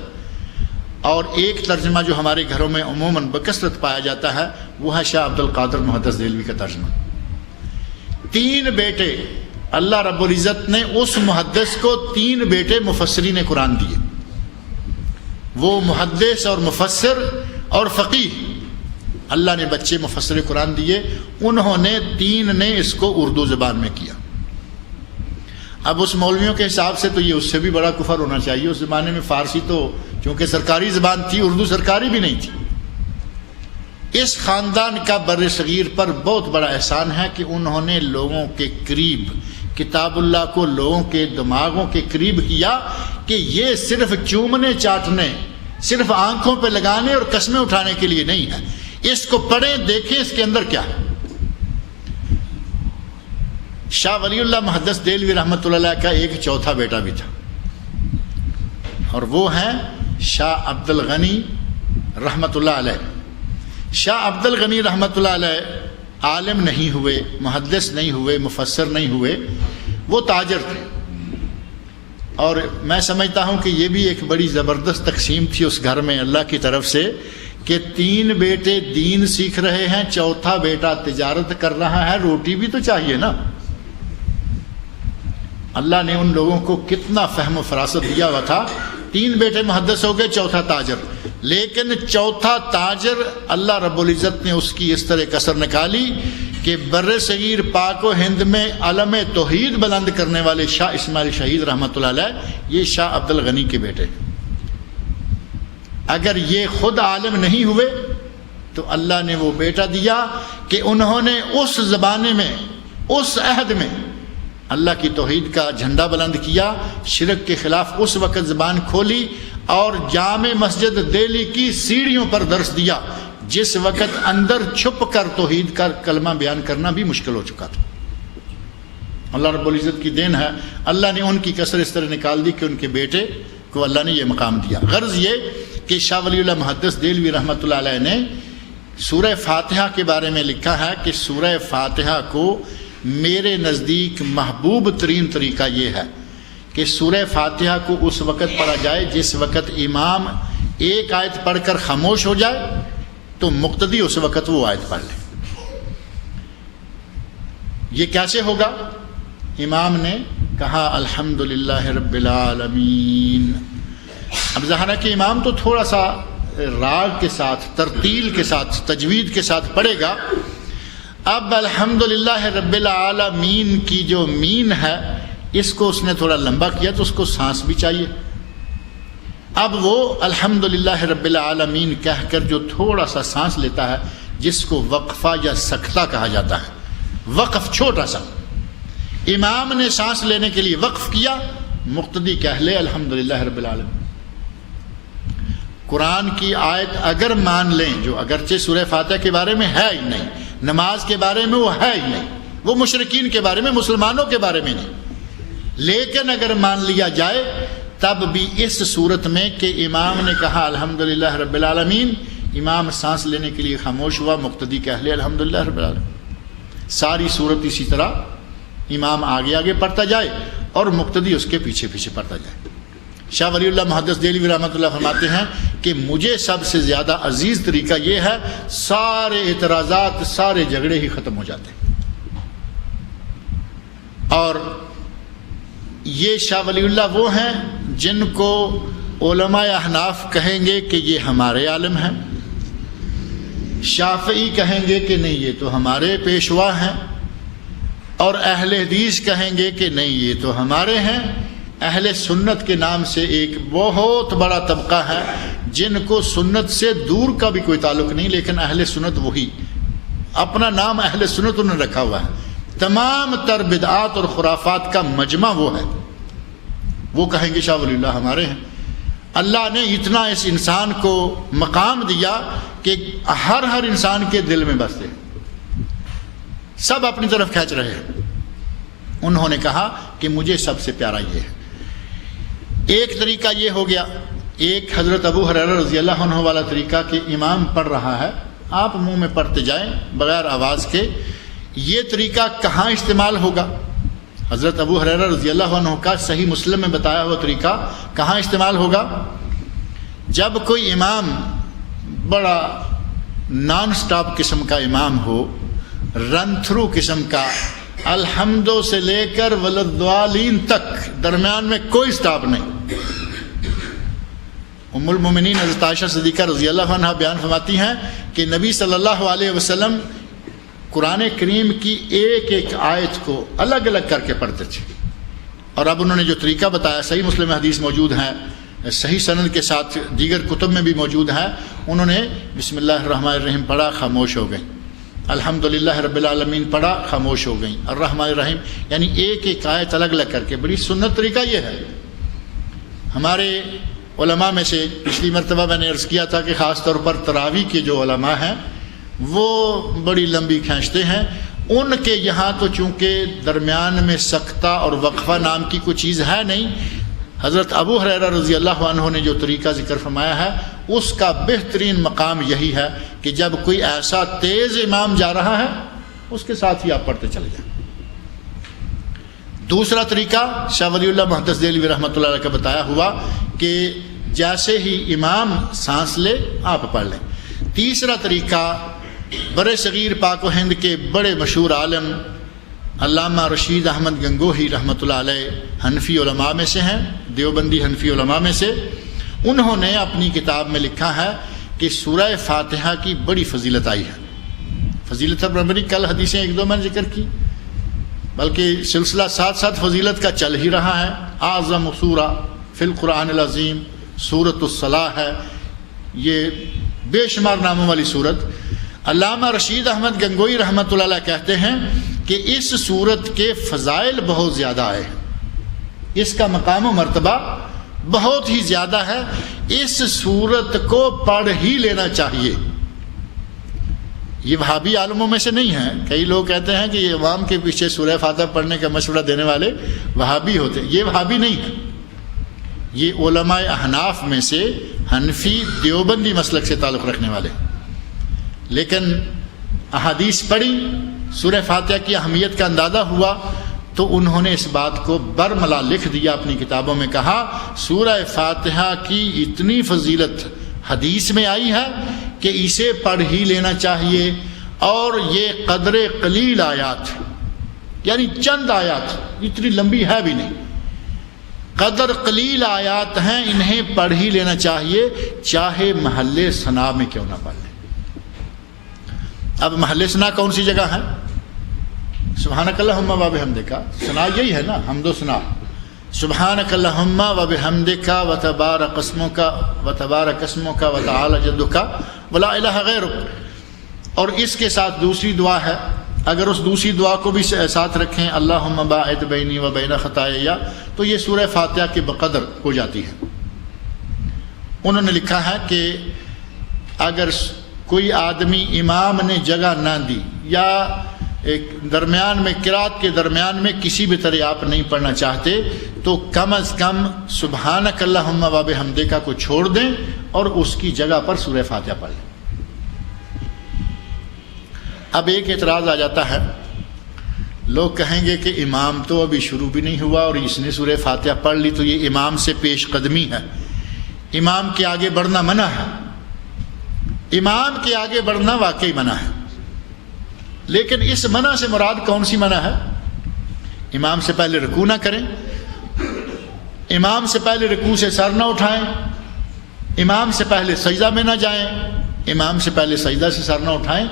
اور ایک ترجمہ جو ہمارے گھروں میں عموماً بکثرت پایا جاتا ہے وہ ہے شاہ عبد القادر محدث دہلوی کا ترجمہ۔ 3 بیٹے اللہ رب العزت نے اس محدث کو 3 بیٹے مفسرین قرآن دیے، وہ محدث اور مفسر اور فقیہ، اللہ نے بچے مفسر قرآن دیے، انہوں نے 3 نے اس کو اردو زبان میں کیا۔ اب اس مولویوں کے حساب سے تو یہ اس سے بھی بڑا کفر ہونا چاہیے، اس زمانے میں فارسی تو چونکہ سرکاری زبان تھی، اردو سرکاری بھی نہیں تھی۔ اس خاندان کا بر صغیر پر بہت بڑا احسان ہے کہ انہوں نے لوگوں کے قریب کتاب اللہ کو لوگوں کے دماغوں کے قریب کیا کہ یہ صرف چومنے چاٹنے، صرف آنکھوں پہ لگانے اور قسمیں اٹھانے کے لیے نہیں ہے، اس کو پڑھیں دیکھیں اس کے اندر کیا ہے۔ شاہ ولی اللہ محدث دہلوی رحمۃ اللہ علیہ کا ایک چوتھا بیٹا بھی تھا، اور وہ ہیں شاہ عبد الغنی رحمۃ اللہ علیہ۔ شاہ عبد الغنی رحمۃ اللہ علیہ عالم نہیں ہوئے، محدث نہیں ہوئے، مفسر نہیں ہوئے، وہ تاجر تھے، اور میں سمجھتا ہوں کہ یہ بھی ایک بڑی زبردست تقسیم تھی اس گھر میں اللہ کی طرف سے کہ 3 بیٹے دین سیکھ رہے ہیں، چوتھا بیٹا تجارت کر رہا ہے، روٹی بھی تو چاہیے نا۔ اللہ نے ان لوگوں کو کتنا فہم و فراست دیا ہوا تھا، 3 بیٹے محدث ہو گئے، چوتھا تاجر، لیکن چوتھا تاجر اللہ رب العزت نے اس کی اس طرح کسر نکالی کہ بر صغیر پاک و ہند میں علم توحید بلند کرنے والے شاہ اسماعیل شہید رحمۃ اللہ علیہ یہ شاہ عبد الغنی کے بیٹے. اگر یہ خود عالم نہیں ہوئے تو اللہ نے وہ بیٹا دیا کہ انہوں نے اس زمانے میں اس عہد میں اللہ کی توحید کا جھنڈا بلند کیا، شرک کے خلاف اس وقت زبان کھولی اور جامع مسجد دہلی کی سیڑھیوں پر درس دیا جس وقت اندر چھپ کر توحید کا کلمہ بیان کرنا بھی مشکل ہو چکا تھا. اللہ رب العزت کی دین ہے، اللہ نے ان کی کسر اس طرح نکال دی کہ ان کے بیٹے کو اللہ نے یہ مقام دیا. غرض یہ کہ شاہ ولی اللہ محدث دہلوی رحمۃ اللہ علیہ نے سورہ فاتحہ کے بارے میں لکھا ہے کہ سورہ فاتحہ کو میرے نزدیک محبوب ترین طریقہ یہ ہے کہ سورہ فاتحہ کو اس وقت پڑھا جائے جس وقت امام ایک آیت پڑھ کر خاموش ہو جائے تو مقتدی اس وقت وہ آیت پڑھ لے. یہ کیسے ہوگا؟ امام نے کہا الحمدللہ رب العالمین. اب ظاہر ہے کہ امام تو تھوڑا سا راگ کے ساتھ، ترتیل کے ساتھ، تجوید کے ساتھ پڑھے گا. اب الحمدللہ رب العالمین کی جو مین ہے اس کو اس نے تھوڑا لمبا کیا تو اس کو سانس بھی چاہیے. اب وہ الحمدللہ رب العالمین کہہ کر جو تھوڑا سا سانس لیتا ہے جس کو وقفہ یا سکتہ کہا جاتا ہے، وقف چھوٹا سا، امام نے سانس لینے کے لیے وقف کیا، مقتدی کہہ لے الحمدللہ رب العالمین. قرآن کی آیت اگر مان لیں جو اگرچہ سورہ فاتحہ کے بارے میں ہے ہی نہیں، نماز کے بارے میں وہ ہے ہی نہیں، وہ مشرکین کے بارے میں، مسلمانوں کے بارے میں نہیں، لیکن اگر مان لیا جائے تب بھی اس صورت میں کہ امام نے کہا الحمدللہ رب العالمین، امام سانس لینے کے لیے خاموش ہوا، مقتدی کہہ لے الحمدللہ رب العالمین. ساری صورت اسی طرح امام آگے آگے پڑھتا جائے اور مقتدی اس کے پیچھے پیچھے پڑھتا جائے. شاہ ولی اللہ محدث دہلوی رحمۃ اللہ فرماتے ہیں کہ مجھے سب سے زیادہ عزیز طریقہ یہ ہے، سارے اعتراضات، سارے جھگڑے ہی ختم ہو جاتے ہیں. اور یہ شاہ ولی اللہ وہ ہیں جن کو علماء احناف کہیں گے کہ یہ ہمارے عالم ہیں، شافعی کہیں گے کہ نہیں یہ تو ہمارے پیشوا ہیں، اور اہل حدیث کہیں گے کہ نہیں یہ تو ہمارے ہیں. اہل سنت کے نام سے ایک بہت بڑا طبقہ ہے جن کو سنت سے دور کا بھی کوئی تعلق نہیں، لیکن اہل سنت وہی، اپنا نام اہل سنت انہوں نے رکھا ہوا ہے. تمام تر بدعات اور خرافات کا مجمع وہ ہے. وہ کہیں گے شاہ ولی اللہ ہمارے ہیں. اللہ نے اتنا اس انسان کو مقام دیا کہ ہر انسان کے دل میں بستے، سب اپنی طرف کھینچ رہے ہیں. انہوں نے کہا کہ مجھے سب سے پیارا یہ ہے. ایک طریقہ یہ ہو گیا، ایک حضرت ابو ہریرہ رضی اللہ عنہ والا طریقہ کہ امام پڑھ رہا ہے، آپ منہ میں پڑھتے جائیں بغیر آواز کے. یہ طریقہ کہاں استعمال ہوگا؟ حضرت ابو ہریرہ رضی اللہ عنہ کا صحیح مسلم میں بتایا ہوا طریقہ کہاں استعمال ہوگا؟ جب کوئی امام بڑا نان سٹاپ قسم کا امام ہو، رن تھرو قسم کا، الحمدو سے لے کر ولدوالین تک درمیان میں کوئی سٹاپ نہیں. ام المومنین حضرت عائشہ صدیقہ رضی اللہ عنہ بیان فرماتی ہیں کہ نبی صلی اللہ علیہ وسلم قرآن کریم کی ایک ایک آیت کو الگ الگ کر کے پڑھتے تھے. اور اب انہوں نے جو طریقہ بتایا، صحیح مسلم حدیث موجود ہیں، صحیح سند کے ساتھ دیگر کتب میں بھی موجود ہے. انہوں نے بسم اللہ الرحمن الرحیم پڑھا، خاموش ہو گئیں. الحمدللہ رب العالمین پڑھا، خاموش ہو گئیں. الرحمن الرحیم، یعنی ایک ایک آیت الگ الگ کر کے. بڑی سنت طریقہ یہ ہے. ہمارے علماء میں سے پچھلی مرتبہ میں نے عرض کیا تھا کہ خاص طور پر تراویح کے جو علماء ہیں وہ بڑی لمبی کھینچتے ہیں. ان کے یہاں تو چونکہ درمیان میں سکتہ اور وقفہ نام کی کوئی چیز ہے نہیں. حضرت ابو ہریرہ رضی اللہ عنہ نے جو طریقہ ذکر فرمایا ہے اس کا بہترین مقام یہی ہے کہ جب کوئی ایسا تیز امام جا رہا ہے اس کے ساتھ ہی آپ پڑھتے چلے جائیں. دوسرا طریقہ شاہ ولی اللہ محدث دہلوی رحمۃ اللہ علیہ کا بتایا ہوا کہ جیسے ہی امام سانس لے آپ پڑھ لیں. تیسرا طریقہ بر صغیر پاک و ہند کے بڑے مشہور عالم علامہ رشید احمد گنگوہی رحمۃ اللہ علیہ حنفی علماء میں سے ہیں، دیوبندی حنفی علماء میں سے. انہوں نے اپنی کتاب میں لکھا ہے کہ سورہ فاتحہ کی بڑی فضیلت آئی ہے. فضیلت پر کل حدیثیں ایک دو میں نے ذکر کی، بلکہ سلسلہ ساتھ ساتھ فضیلت کا چل ہی رہا ہے۔ اعظم سورہ فی القرآن العظیم سورۃ الصلاح ہے، یہ بے شمار ناموں والی صورت۔ علامہ رشید احمد گنگوئی رحمۃ اللہ علیہ کہتے ہیں کہ اس صورت کے فضائل بہت زیادہ آئے ہیں، اس کا مقام و مرتبہ بہت ہی زیادہ ہے، اس صورت کو پڑھ ہی لینا چاہیے۔ یہ وہابی عالموں میں سے نہیں ہیں، کئی لوگ کہتے ہیں کہ یہ امام کے پیچھے سورہ فاتحہ پڑھنے کا مشورہ دینے والے وہابی ہوتے ہیں، یہ وہابی نہیں ہے، یہ علماء احناف میں سے حنفی دیوبندی مسلک سے تعلق رکھنے والے، لیکن احادیث پڑھی، سورہ فاتحہ کی اہمیت کا اندازہ ہوا تو انہوں نے اس بات کو برملا لکھ دیا اپنی کتابوں میں، کہا سورہ فاتحہ کی اتنی فضیلت حدیث میں آئی ہے کہ اسے پڑھ ہی لینا چاہیے، اور یہ قدر قلیل آیات، یعنی چند آیات، اتنی لمبی ہے بھی نہیں، قدر قلیل آیات ہیں، انہیں پڑھ ہی لینا چاہیے، چاہے محل ثنا میں کیوں نہ پڑھ لیں۔ اب محل ثنا کون سی جگہ ہے؟ سبحانک اللہم و بحمدک، ثنا یہی ہے نا، حمد و ثنا، سبحانک اللہم و بحمدک و تبارک اسمک و تعالی جدک ولا الہ غیرک۔ اور اس کے ساتھ دوسری دعا ہے، اگر اس دوسری دعا کو بھی ساتھ رکھیں، اللہم باعد بینی و بین خطایا، تو یہ سورہ فاتحہ کے بقدر ہو جاتی ہے۔ انہوں نے لکھا ہے کہ اگر کوئی آدمی امام نے جگہ نہ دی، یا ایک درمیان میں قرات کے درمیان میں کسی بھی طرح آپ نہیں پڑھنا چاہتے، تو کم از کم سبحانک اللہم و بحمدک کو چھوڑ دیں اور اس کی جگہ پر سورہ فاتحہ پڑھ لیں۔ اب ایک اعتراض آ جاتا ہے، لوگ کہیں گے کہ امام تو ابھی شروع بھی نہیں ہوا اور اس نے سورہ فاتحہ پڑھ لی، تو یہ امام سے پیش قدمی ہے، امام کے آگے بڑھنا منع ہے۔ امام کے آگے بڑھنا واقعی منع ہے، لیکن اس منع سے مراد کون سی منع ہے؟ امام سے پہلے رکوع نہ کریں، امام سے پہلے رکوع سے سر نہ اٹھائیں، امام سے پہلے سجدہ میں نہ جائیں، امام سے پہلے سجدہ سے سر نہ اٹھائیں،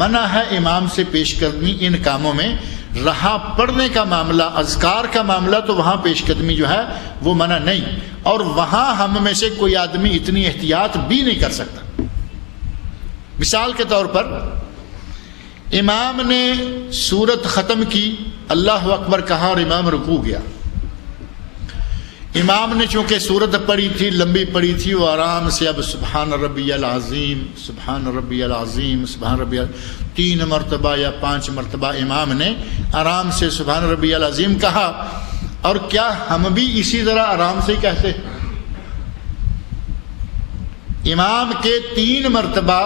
منع ہے امام سے پیش قدمی ان کاموں میں۔ رہا پڑھنے کا معاملہ، اذکار کا معاملہ، تو وہاں پیش قدمی جو ہے وہ منع نہیں، اور وہاں ہم میں سے کوئی آدمی اتنی احتیاط بھی نہیں کر سکتا۔ مثال کے طور پر امام نے سورت ختم کی، اللہ اکبر کہا اور امام رکوع گیا، امام نے چونکہ سورت پڑھی تھی، لمبی پڑھی تھی، وہ آرام سے اب سبحان ربی العظیم سبحان ربی العظیم سبحان ربی 3 مرتبہ یا 5 مرتبہ امام نے آرام سے سبحان ربی العظیم کہا، اور کیا ہم بھی اسی طرح آرام سے ہی کہتے ہیں؟ امام کے 3 مرتبہ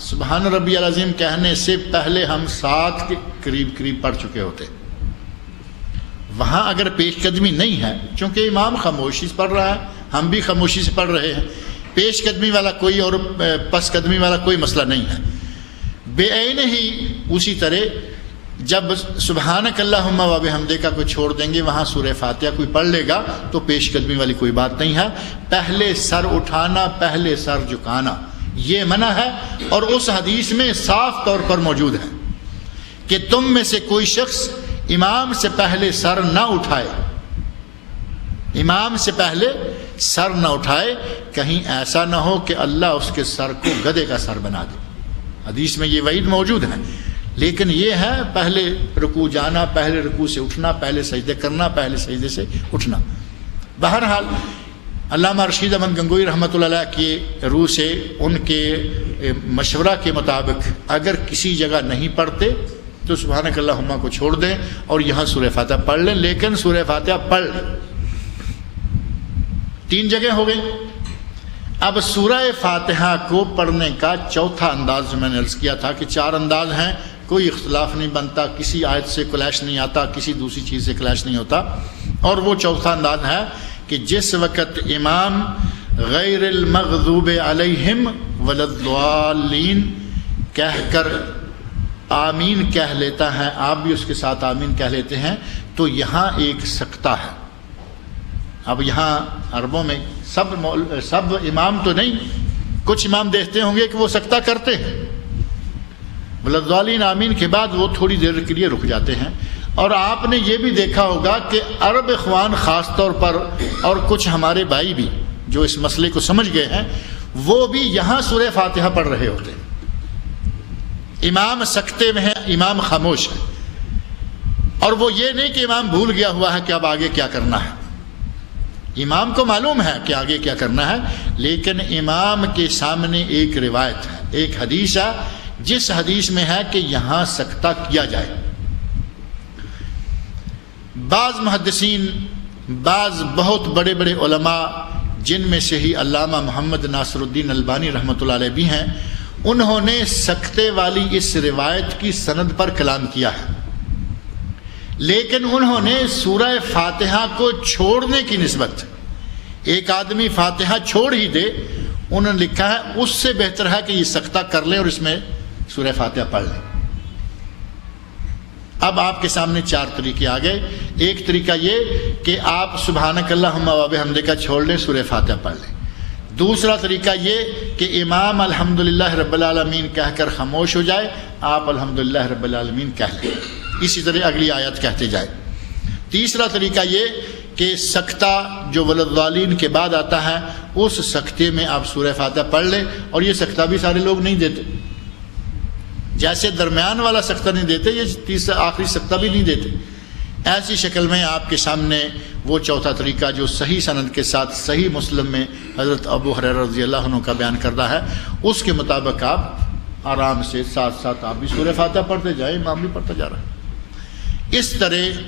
سبحان ربی العظیم کہنے سے پہلے ہم 7 کے قریب پڑھ چکے ہوتے۔ وہاں اگر پیش قدمی نہیں ہے، چونکہ امام خاموشی سے پڑھ رہا ہے، ہم بھی خاموشی سے پڑھ رہے ہیں، پیش قدمی والا کوئی اور پس قدمی والا کوئی مسئلہ نہیں ہے۔ بے عین ہی اسی طرح جب سبحانک اللہم و بحمدک کو چھوڑ دیں گے، وہاں سورہ فاتحہ کوئی پڑھ لے گا تو پیش قدمی والی کوئی بات نہیں ہے۔ پہلے سر اٹھانا، پہلے سر جھکانا، یہ منع ہے، اور اس حدیث میں صاف طور پر موجود ہے کہ تم میں سے کوئی شخص امام سے پہلے سر نہ اٹھائے، امام سے پہلے سر نہ اٹھائے، کہیں ایسا نہ ہو کہ اللہ اس کے سر کو گدھے کا سر بنا دے۔ حدیث میں یہ وعید موجود ہے، لیکن یہ ہے پہلے رکوع جانا، پہلے رکوع سے اٹھنا، پہلے سجدے کرنا، پہلے سجدے سے اٹھنا۔ بہرحال علامہ رشید احمد گنگوئی رحمۃ اللہ علیہ کی روح سے ان کے مشورہ کے مطابق اگر کسی جگہ نہیں پڑھتے تو سبحانک اللہم کو چھوڑ دیں اور یہاں سورہ فاتحہ پڑھ لیں، لیکن سورہ فاتحہ پڑھ لیں۔ 3 جگہ ہو گئی۔ اب سورہ فاتحہ کو پڑھنے کا چوتھا انداز جو میں نے عرض کیا تھا کہ 4 انداز ہیں، کوئی اختلاف نہیں بنتا، کسی آیت سے کلیش نہیں آتا، کسی دوسری چیز سے کلیش نہیں ہوتا، اور وہ چوتھا انداز ہے کہ جس وقت امام غیر المغضوب علیہم ولا الضالین کہہ کر آمین کہہ لیتا ہے، آپ بھی اس کے ساتھ آمین کہہ لیتے ہیں، تو یہاں ایک سکتہ ہے۔ اب یہاں عربوں میں سب امام تو نہیں، کچھ امام دیکھتے ہوں گے کہ وہ سکتہ کرتے ہیں، ولضالین آمین کے بعد وہ تھوڑی دیر کے لیے رک جاتے ہیں. اور آپ نے یہ بھی دیکھا ہوگا کہ عرب اخوان خاص طور پر اور کچھ ہمارے بھائی بھی جو اس مسئلے کو سمجھ گئے ہیں وہ بھی یہاں سورہ فاتحہ پڑھ رہے ہوتے ہیں. امام سکتے میں ہے, امام خاموش ہے, اور وہ یہ نہیں کہ امام بھول گیا ہوا ہے کہ اب آگے کیا کرنا ہے. امام کو معلوم ہے کہ آگے کیا کرنا ہے, لیکن امام کے سامنے ایک روایت ہے, ایک حدیث ہے, جس حدیث میں ہے کہ یہاں سکتہ کیا جائے. بعض محدثین, بعض بہت بڑے بڑے علماء جن میں سے ہی علامہ محمد ناصر الدین البانی رحمۃ اللہ علیہ بھی ہیں, انہوں نے سکتے والی اس روایت کی سند پر کلام کیا ہے, لیکن انہوں نے سورہ فاتحہ کو چھوڑنے کی نسبت, ایک آدمی فاتحہ چھوڑ ہی دے, انہوں نے لکھا ہے اس سے بہتر ہے کہ یہ سکتہ کر لیں اور اس میں سورہ فاتحہ پڑھ لیں. اب آپ کے سامنے 4 طریقے آ گئے. ایک طریقہ یہ کہ آپ سبحانک اللہم و بحمدک چھوڑ لیں, سورہ فاتحہ پڑھ لیں. دوسرا طریقہ یہ کہ امام الحمدللہ رب العالمین کہہ کر خاموش ہو جائے, آپ الحمدللہ رب العالمین کہہ لیں, اسی طرح اگلی آیت کہتے جائے. تیسرا طریقہ یہ کہ سکتہ جو ولضالین کے بعد آتا ہے اس سکتے میں آپ سورہ فاتحہ پڑھ لیں, اور یہ سکتہ بھی سارے لوگ نہیں دیتے, جیسے درمیان والا سکتہ نہیں دیتے, یہ تیسرا آخری سکتہ بھی نہیں دیتے. ایسی شکل میں آپ کے سامنے وہ چوتھا طریقہ جو صحیح سند کے ساتھ صحیح مسلم میں حضرت ابو ہریرہ رضی اللہ عنہ کا بیان کردہ ہے, اس کے مطابق آپ آرام سے ساتھ ساتھ آپ بھی سورہ فاتحہ پڑھتے جائیں, امام بھی پڑھتا جا رہا ہے. اس طرح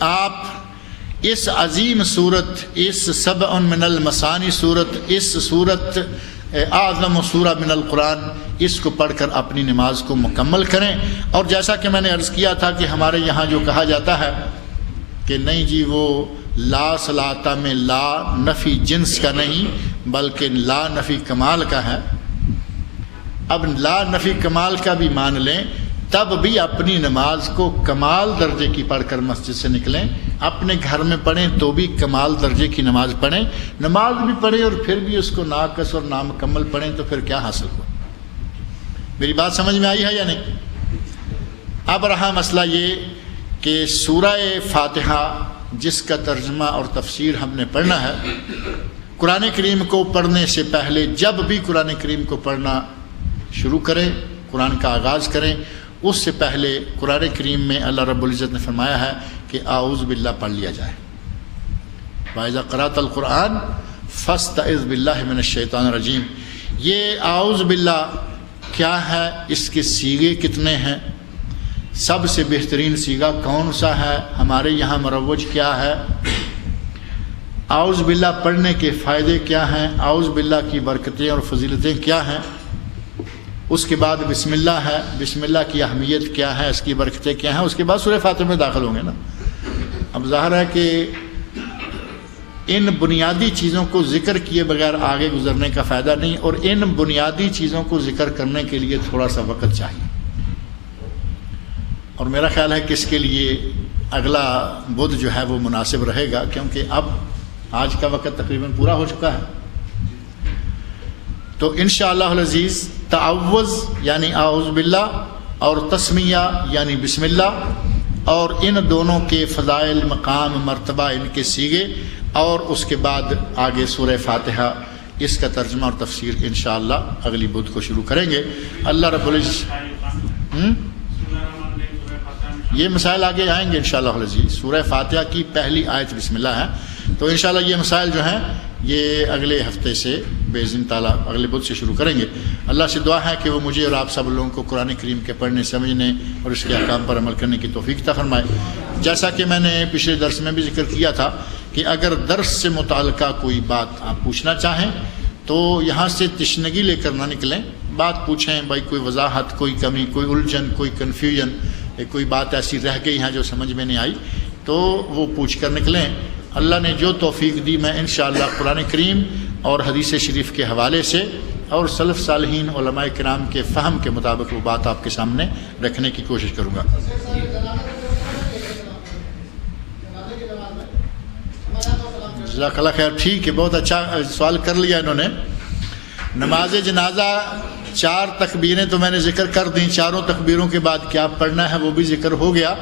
آپ اس عظیم صورت, اس سبع من المثانی صورت, اس صورت اعظم سورہ من القرآن, اس کو پڑھ کر اپنی نماز کو مکمل کریں. اور جیسا کہ میں نے عرض کیا تھا کہ ہمارے یہاں جو کہا جاتا ہے کہ نہیں جی وہ لا صلاۃ میں لا نفی جنس کا نہیں بلکہ لا نفی کمال کا ہے. اب لا نفی کمال کا بھی مان لیں, تب بھی اپنی نماز کو کمال درجے کی پڑھ کر مسجد سے نکلیں. اپنے گھر میں پڑھیں تو بھی کمال درجے کی نماز پڑھیں. نماز بھی پڑھیں اور پھر بھی اس کو ناقص اور نامکمل پڑھیں تو پھر کیا حاصل ہوا. میری بات سمجھ میں آئی ہے یا نہیں؟ اب رہا مسئلہ یہ کہ سورہ فاتحہ جس کا ترجمہ اور تفسیر ہم نے پڑھنا ہے, قرآن کریم کو پڑھنے سے پہلے جب بھی قرآن کریم کو پڑھنا شروع کریں, قرآن کا آغاز کریں, اس سے پہلے قرآن کریم میں اللہ رب العزت نے فرمایا ہے کہ اعوذ باللہ پڑھ لیا جائے. وَإِذَا قَرَأْتَ الْقُرْآنَ فَاسْتَعِذْ بِاللَّهِ مِنَ الشَّيْطَانِ الرَّجِيمِ. یہ اعوذ باللہ کیا ہے, اس کے صیغے کتنے ہیں, سب سے بہترین صیغہ کون سا ہے, ہمارے یہاں مروج کیا ہے, اعوذ باللہ پڑھنے کے فائدے کیا ہیں, اعوذ باللہ کی برکتیں اور فضیلتیں کیا ہیں. اس کے بعد بسم اللہ ہے, بسم اللہ کی اہمیت کیا ہے, اس کی برکتیں کیا ہیں. اس کے بعد سورہ فاتحہ میں داخل ہوں گے نا. اب ظاہر ہے کہ ان بنیادی چیزوں کو ذکر کیے بغیر آگے گزرنے کا فائدہ نہیں, اور ان بنیادی چیزوں کو ذکر کرنے کے لیے تھوڑا سا وقت چاہیے. اور میرا خیال ہے کہ اس کے لیے اگلا بدھ جو ہے وہ مناسب رہے گا, کیونکہ اب آج کا وقت تقریباً پورا ہو چکا ہے. تو انشاءاللہ العزیز تعوذ یعنی اعوذ باللہ اور تسمیہ یعنی بسم اللہ, اور ان دونوں کے فضائل, مقام, مرتبہ, ان کے صیغے, اور اس کے بعد آگے سورہ فاتحہ اس کا ترجمہ اور تفسیر انشاءاللہ اگلی بدھ کو شروع کریں گے. اللہ رب العزت یہ مسائل آگے آئیں گے انشاءاللہ العزیز. سورہ فاتحہ کی پہلی آیت بسم اللہ ہے, تو انشاءاللہ یہ مسائل جو ہیں یہ اگلے ہفتے سے باذن تعالیٰ اگلے بدھ سے شروع کریں گے. اللہ سے دعا ہے کہ وہ مجھے اور آپ سب لوگوں کو قرآن کریم کے پڑھنے, سمجھنے اور اس کے احکام پر عمل کرنے کی توفیق عطا فرمائے. جیسا کہ میں نے پچھلے درس میں بھی ذکر کیا تھا کہ اگر درس سے متعلقہ کوئی بات آپ پوچھنا چاہیں تو یہاں سے تشنگی لے کر نہ نکلیں, بات پوچھیں. بھائی کوئی وضاحت, کوئی کمی, کوئی الجھن, کوئی کنفیوژن, کوئی بات ایسی رہ گئی ہے جو سمجھ میں نہیں آئی تو وہ پوچھ کر نکلیں. اللہ نے جو توفیق دی میں انشاءاللہ قرآن کریم اور حدیث شریف کے حوالے سے اور سلف صالحین علماء کرام کے فہم کے مطابق وہ بات آپ کے سامنے رکھنے کی کوشش کروں گا. جزاک اللہ خیر. ٹھیک ہے, بہت اچھا سوال کر لیا انہوں نے. نماز جنازہ 4 تکبیریں تو میں نے ذکر کر دیں، چاروں تکبیروں کے بعد کیا پڑھنا ہے وہ بھی ذکر ہو گیا.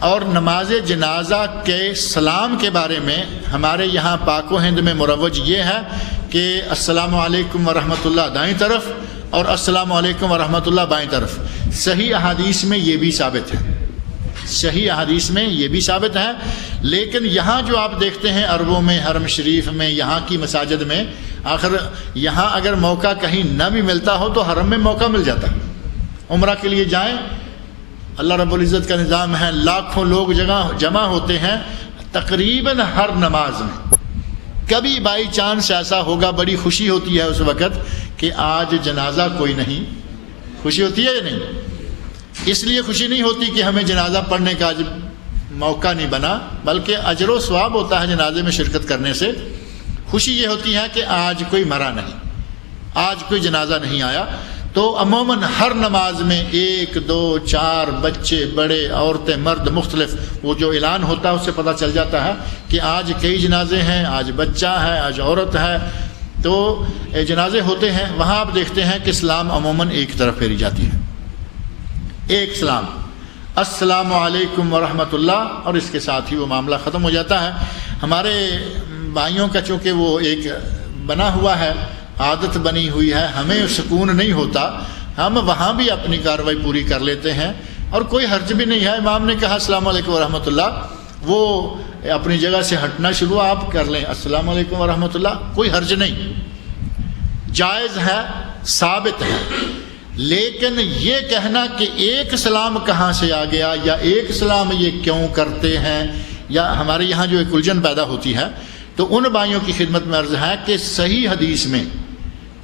اور نماز جنازہ کے سلام کے بارے میں ہمارے یہاں پاک و ہند میں مروج یہ ہے کہ السلام علیکم ورحمۃ اللہ دائیں طرف اور السلام علیکم ورحمۃ اللہ بائیں طرف. صحیح احادیث میں یہ بھی ثابت ہے، صحیح احادیث میں یہ بھی ثابت ہے. لیکن یہاں جو آپ دیکھتے ہیں عربوں میں، حرم شریف میں، یہاں کی مساجد میں، آخر یہاں اگر موقع کہیں نہ بھی ملتا ہو تو حرم میں موقع مل جاتا ہے. عمرہ کے لیے جائیں، اللہ رب العزت کا نظام ہے، لاکھوں لوگ جمع ہوتے ہیں تقریباً ہر نماز میں. کبھی بائی چانس ایسا ہوگا، بڑی خوشی ہوتی ہے اس وقت کہ آج جنازہ کوئی نہیں. خوشی ہوتی ہے یا نہیں؟ اس لیے خوشی نہیں ہوتی کہ ہمیں جنازہ پڑھنے کا آج موقع نہیں بنا، بلکہ اجر و ثواب ہوتا ہے جنازے میں شرکت کرنے سے. خوشی یہ ہوتی ہے کہ آج کوئی مرا نہیں، آج کوئی جنازہ نہیں آیا. تو عموماً ہر نماز میں 1 2 4 بچے بڑے عورتیں مرد مختلف، وہ جو اعلان ہوتا ہے اس سے پتہ چل جاتا ہے کہ آج کئی جنازے ہیں، آج بچہ ہے، آج عورت ہے. تو جنازے ہوتے ہیں، وہاں آپ دیکھتے ہیں کہ سلام عموماً ایک طرف پھیری جاتی ہے، ایک سلام، السلام علیکم ورحمۃ اللہ، اور اس کے ساتھ ہی وہ معاملہ ختم ہو جاتا ہے. ہمارے بھائیوں کا چونکہ وہ ایک بنا ہوا ہے، عادت بنی ہوئی ہے، ہمیں سکون نہیں ہوتا، ہم وہاں بھی اپنی کارروائی پوری کر لیتے ہیں اور کوئی حرج بھی نہیں ہے. امام نے کہا السلام علیکم ورحمۃ اللہ، وہ اپنی جگہ سے ہٹنا شروع آپ کر لیں، السلام علیکم ورحمۃ اللہ، کوئی حرج نہیں، جائز ہے، ثابت ہے. لیکن یہ کہنا کہ ایک سلام کہاں سے آ گیا یا ایک سلام یہ کیوں کرتے ہیں، یا ہمارے یہاں جو ایک الجھن پیدا ہوتی ہے، تو ان بھائیوں کی خدمت میں عرض ہے کہ صحیح حدیث میں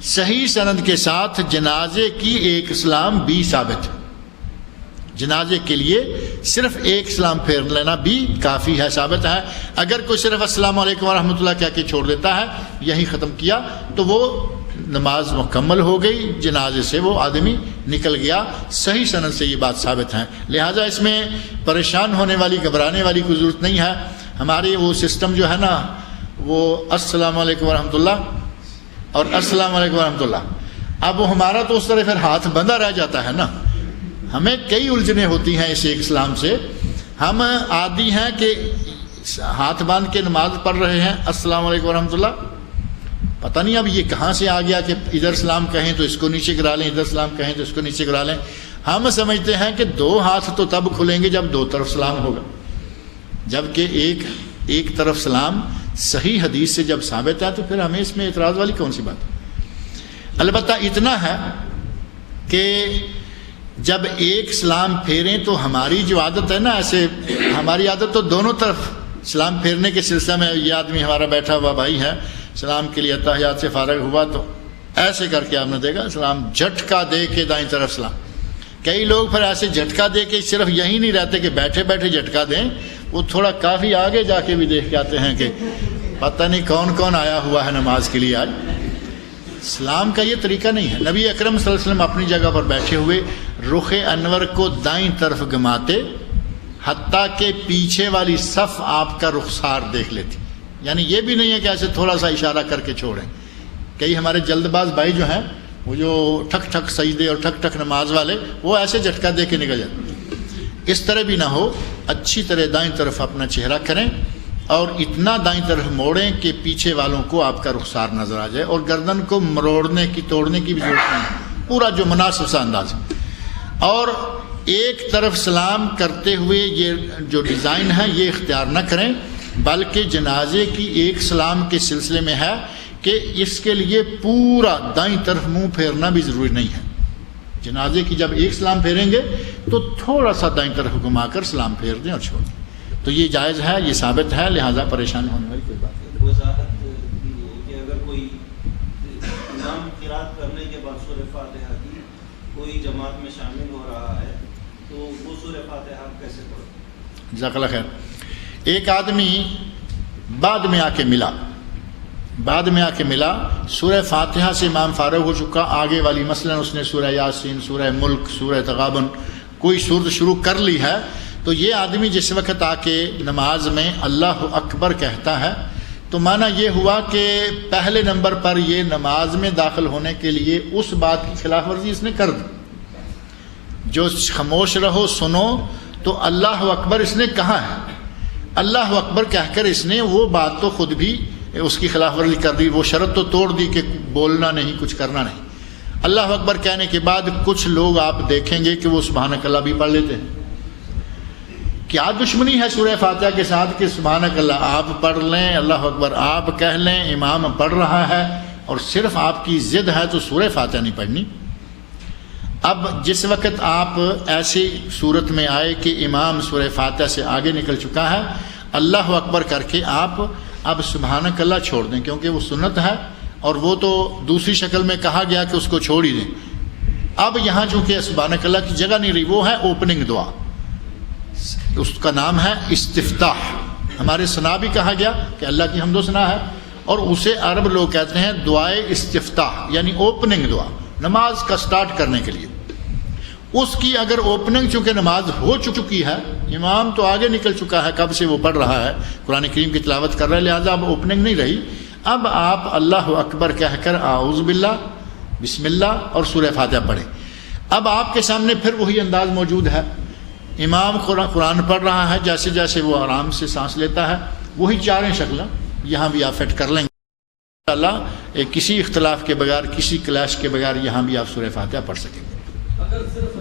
صحیح سند کے ساتھ جنازے کی ایک سلام بھی ثابت ہے. جنازے کے لیے صرف ایک سلام پھیر لینا بھی کافی ہے، ثابت ہے. اگر کوئی صرف السلام علیکم ورحمۃ اللہ کہہ کے چھوڑ دیتا ہے، یہی ختم کیا، تو وہ نماز مکمل ہو گئی، جنازے سے وہ آدمی نکل گیا. صحیح سند سے یہ بات ثابت ہے. لہٰذا اس میں پریشان ہونے والی، گھبرانے والی کوئی ضرورت نہیں ہے. ہماری وہ سسٹم جو ہے نا، وہ السلام علیکم ورحمۃ اللہ اور السلام علیکم ورحمۃ اللہ، اب وہ ہمارا تو اس طرح پھر ہاتھ بندھا رہ جاتا ہے نا. ہمیں کئی الجھنیں ہوتی ہیں اس ایک اسلام سے. ہم عادی ہیں کہ ہاتھ باندھ کے نماز پڑھ رہے ہیں، السلام علیکم ورحمۃ اللہ، پتہ نہیں اب یہ کہاں سے آ گیا کہ ادھر سلام کہیں تو اس کو نیچے گرا لیں، ادھر سلام کہیں تو اس کو نیچے گرا لیں. ہم سمجھتے ہیں کہ 2 ہاتھ تو تب کھلیں گے جب 2 طرف سلام ہوگا، جبکہ ایک طرف سلام صحیح حدیث سے جب ثابت ہے تو پھر ہمیں اس میں اعتراض والی کون سی بات ہے. البتہ اتنا ہے کہ جب ایک سلام پھیریں تو ہماری جو عادت ہے نا، ایسے ہماری عادت تو دونوں طرف سلام پھیرنے کے سلسلے میں، یہ آدمی ہمارا بیٹھا ہوا بھائی ہے، سلام کے لیے اتحیات سے فارغ ہوا تو ایسے کر کے آپ نے دیکھا سلام جھٹکا دے کے دائیں طرف سلام. کئی لوگ پھر ایسے جھٹکا دے کے صرف یہی نہیں رہتے کہ بیٹھے بیٹھے جھٹکا دیں، وہ تھوڑا کافی آگے جا کے بھی دیکھ کے آتے ہیں کہ پتہ نہیں کون کون آیا ہوا ہے نماز کے لیے آج. اسلام کا یہ طریقہ نہیں ہے. نبی اکرم صلی اللہ علیہ وسلم اپنی جگہ پر بیٹھے ہوئے رخ انور کو دائیں طرف گھماتے، حتیٰ کہ پیچھے والی صف آپ کا رخسار دیکھ لیتی. یعنی یہ بھی نہیں ہے کہ ایسے تھوڑا سا اشارہ کر کے چھوڑیں. کئی ہمارے جلد باز بھائی جو ہیں، وہ جو ٹھک ٹھک سجدے اور ٹھک ٹھک نماز والے، وہ ایسے جھٹکا دے کے نکل جاتے. اس طرح بھی نہ ہو، اچھی طرح دائیں طرف اپنا چہرہ کریں اور اتنا دائیں طرف موڑیں کہ پیچھے والوں کو آپ کا رخسار نظر آ جائے، اور گردن کو مروڑنے کی، توڑنے کی بھی ضرورت نہیں، پورا جو مناسب سا انداز. اور ایک طرف سلام کرتے ہوئے یہ جو ڈیزائن ہے یہ اختیار نہ کریں، بلکہ جنازے کی ایک سلام کے سلسلے میں ہے کہ اس کے لیے پورا دائیں طرف منہ پھیرنا بھی ضروری نہیں ہے. جنازے کی جب ایک سلام پھیریں گے تو تھوڑا سا دائیں طرف گھما کر سلام پھیر دیں اور چھوڑ دیں. تو یہ جائز ہے، یہ ثابت ہے، لہٰذا پریشان ہونے والی کوئی بات نہیں. کہ اگر کوئی امام قرات کرنے کے بعد سورہ فاتحہ کی کوئی جماعت میں شامل ہو رہا ہے تو وہ سورہ فاتحہ کیسے پڑھے؟ جزاک اللہ خیر. ایک آدمی بعد میں آ کے ملا، سورہ فاتحہ سے امام فارغ ہو چکا، آگے والی مثلا اس نے سورہ یاسین، سورہ ملک، سورہ تغابن کوئی صورت شروع کر لی ہے. تو یہ آدمی جس وقت آ کے نماز میں اللہ اکبر کہتا ہے تو معنی یہ ہوا کہ پہلے نمبر پر یہ نماز میں داخل ہونے کے لیے اس بات کی خلاف ورزی اس نے کر دی. جو خاموش رہو سنو تو اللہ اکبر اس نے کہا ہے. اللہ اکبر کہہ کر اس نے وہ بات تو خود بھی اس کی خلاف ورزی کر دی. وہ شرط تو توڑ دی کہ بولنا نہیں, کچھ کرنا نہیں. اللہ اکبر کہنے کے بعد کچھ لوگ آپ دیکھیں گے کہ وہ سبحانک اللہ بھی پڑھ لیتے ہیں. کیا دشمنی ہے سورہ فاتحہ کے ساتھ کہ سبحانک اللہ آپ پڑھ لیں, اللہ اکبر آپ کہہ لیں, امام پڑھ رہا ہے اور صرف آپ کی ضد ہے تو سورہ فاتحہ نہیں پڑھنی. اب جس وقت آپ ایسی صورت میں آئے کہ امام سورہ فاتحہ سے آگے نکل چکا ہے, اللہ اکبر کر کے آپ اب سبحانک اللہ چھوڑ دیں, کیونکہ وہ سنت ہے اور وہ تو دوسری شکل میں کہا گیا کہ اس کو چھوڑ ہی دیں. اب یہاں چونکہ سبحانک اللہ کی جگہ نہیں رہی, وہ ہے اوپننگ دعا, اس کا نام ہے استفتاح. ہمارے ثنا بھی کہا گیا کہ اللہ کی حمد و ثنا ہے, اور اسے عرب لوگ کہتے ہیں دعائے استفتاح, یعنی اوپننگ دعا نماز کا سٹارٹ کرنے کے لیے. اس کی اگر اوپننگ چونکہ نماز ہو چکی ہے, امام تو آگے نکل چکا ہے, کب سے وہ پڑھ رہا ہے, قرآن کریم کی تلاوت کر رہا ہے, لہٰذا اب اوپننگ نہیں رہی. اب آپ اللہ اکبر کہہ کر اعوذ باللہ, بسم اللہ اور سورہ فاتحہ پڑھیں. اب آپ کے سامنے پھر وہی انداز موجود ہے, امام قرآن پڑھ رہا ہے, جیسے جیسے وہ آرام سے سانس لیتا ہے, وہی چاریں شکلیں یہاں بھی آپ فٹ کر لیں گے انشاءاللہ. کسی اختلاف کے بغیر, کسی کلیش کے بغیر یہاں بھی آپ سورہ فاتحہ پڑھ سکیں گے. اگر صرف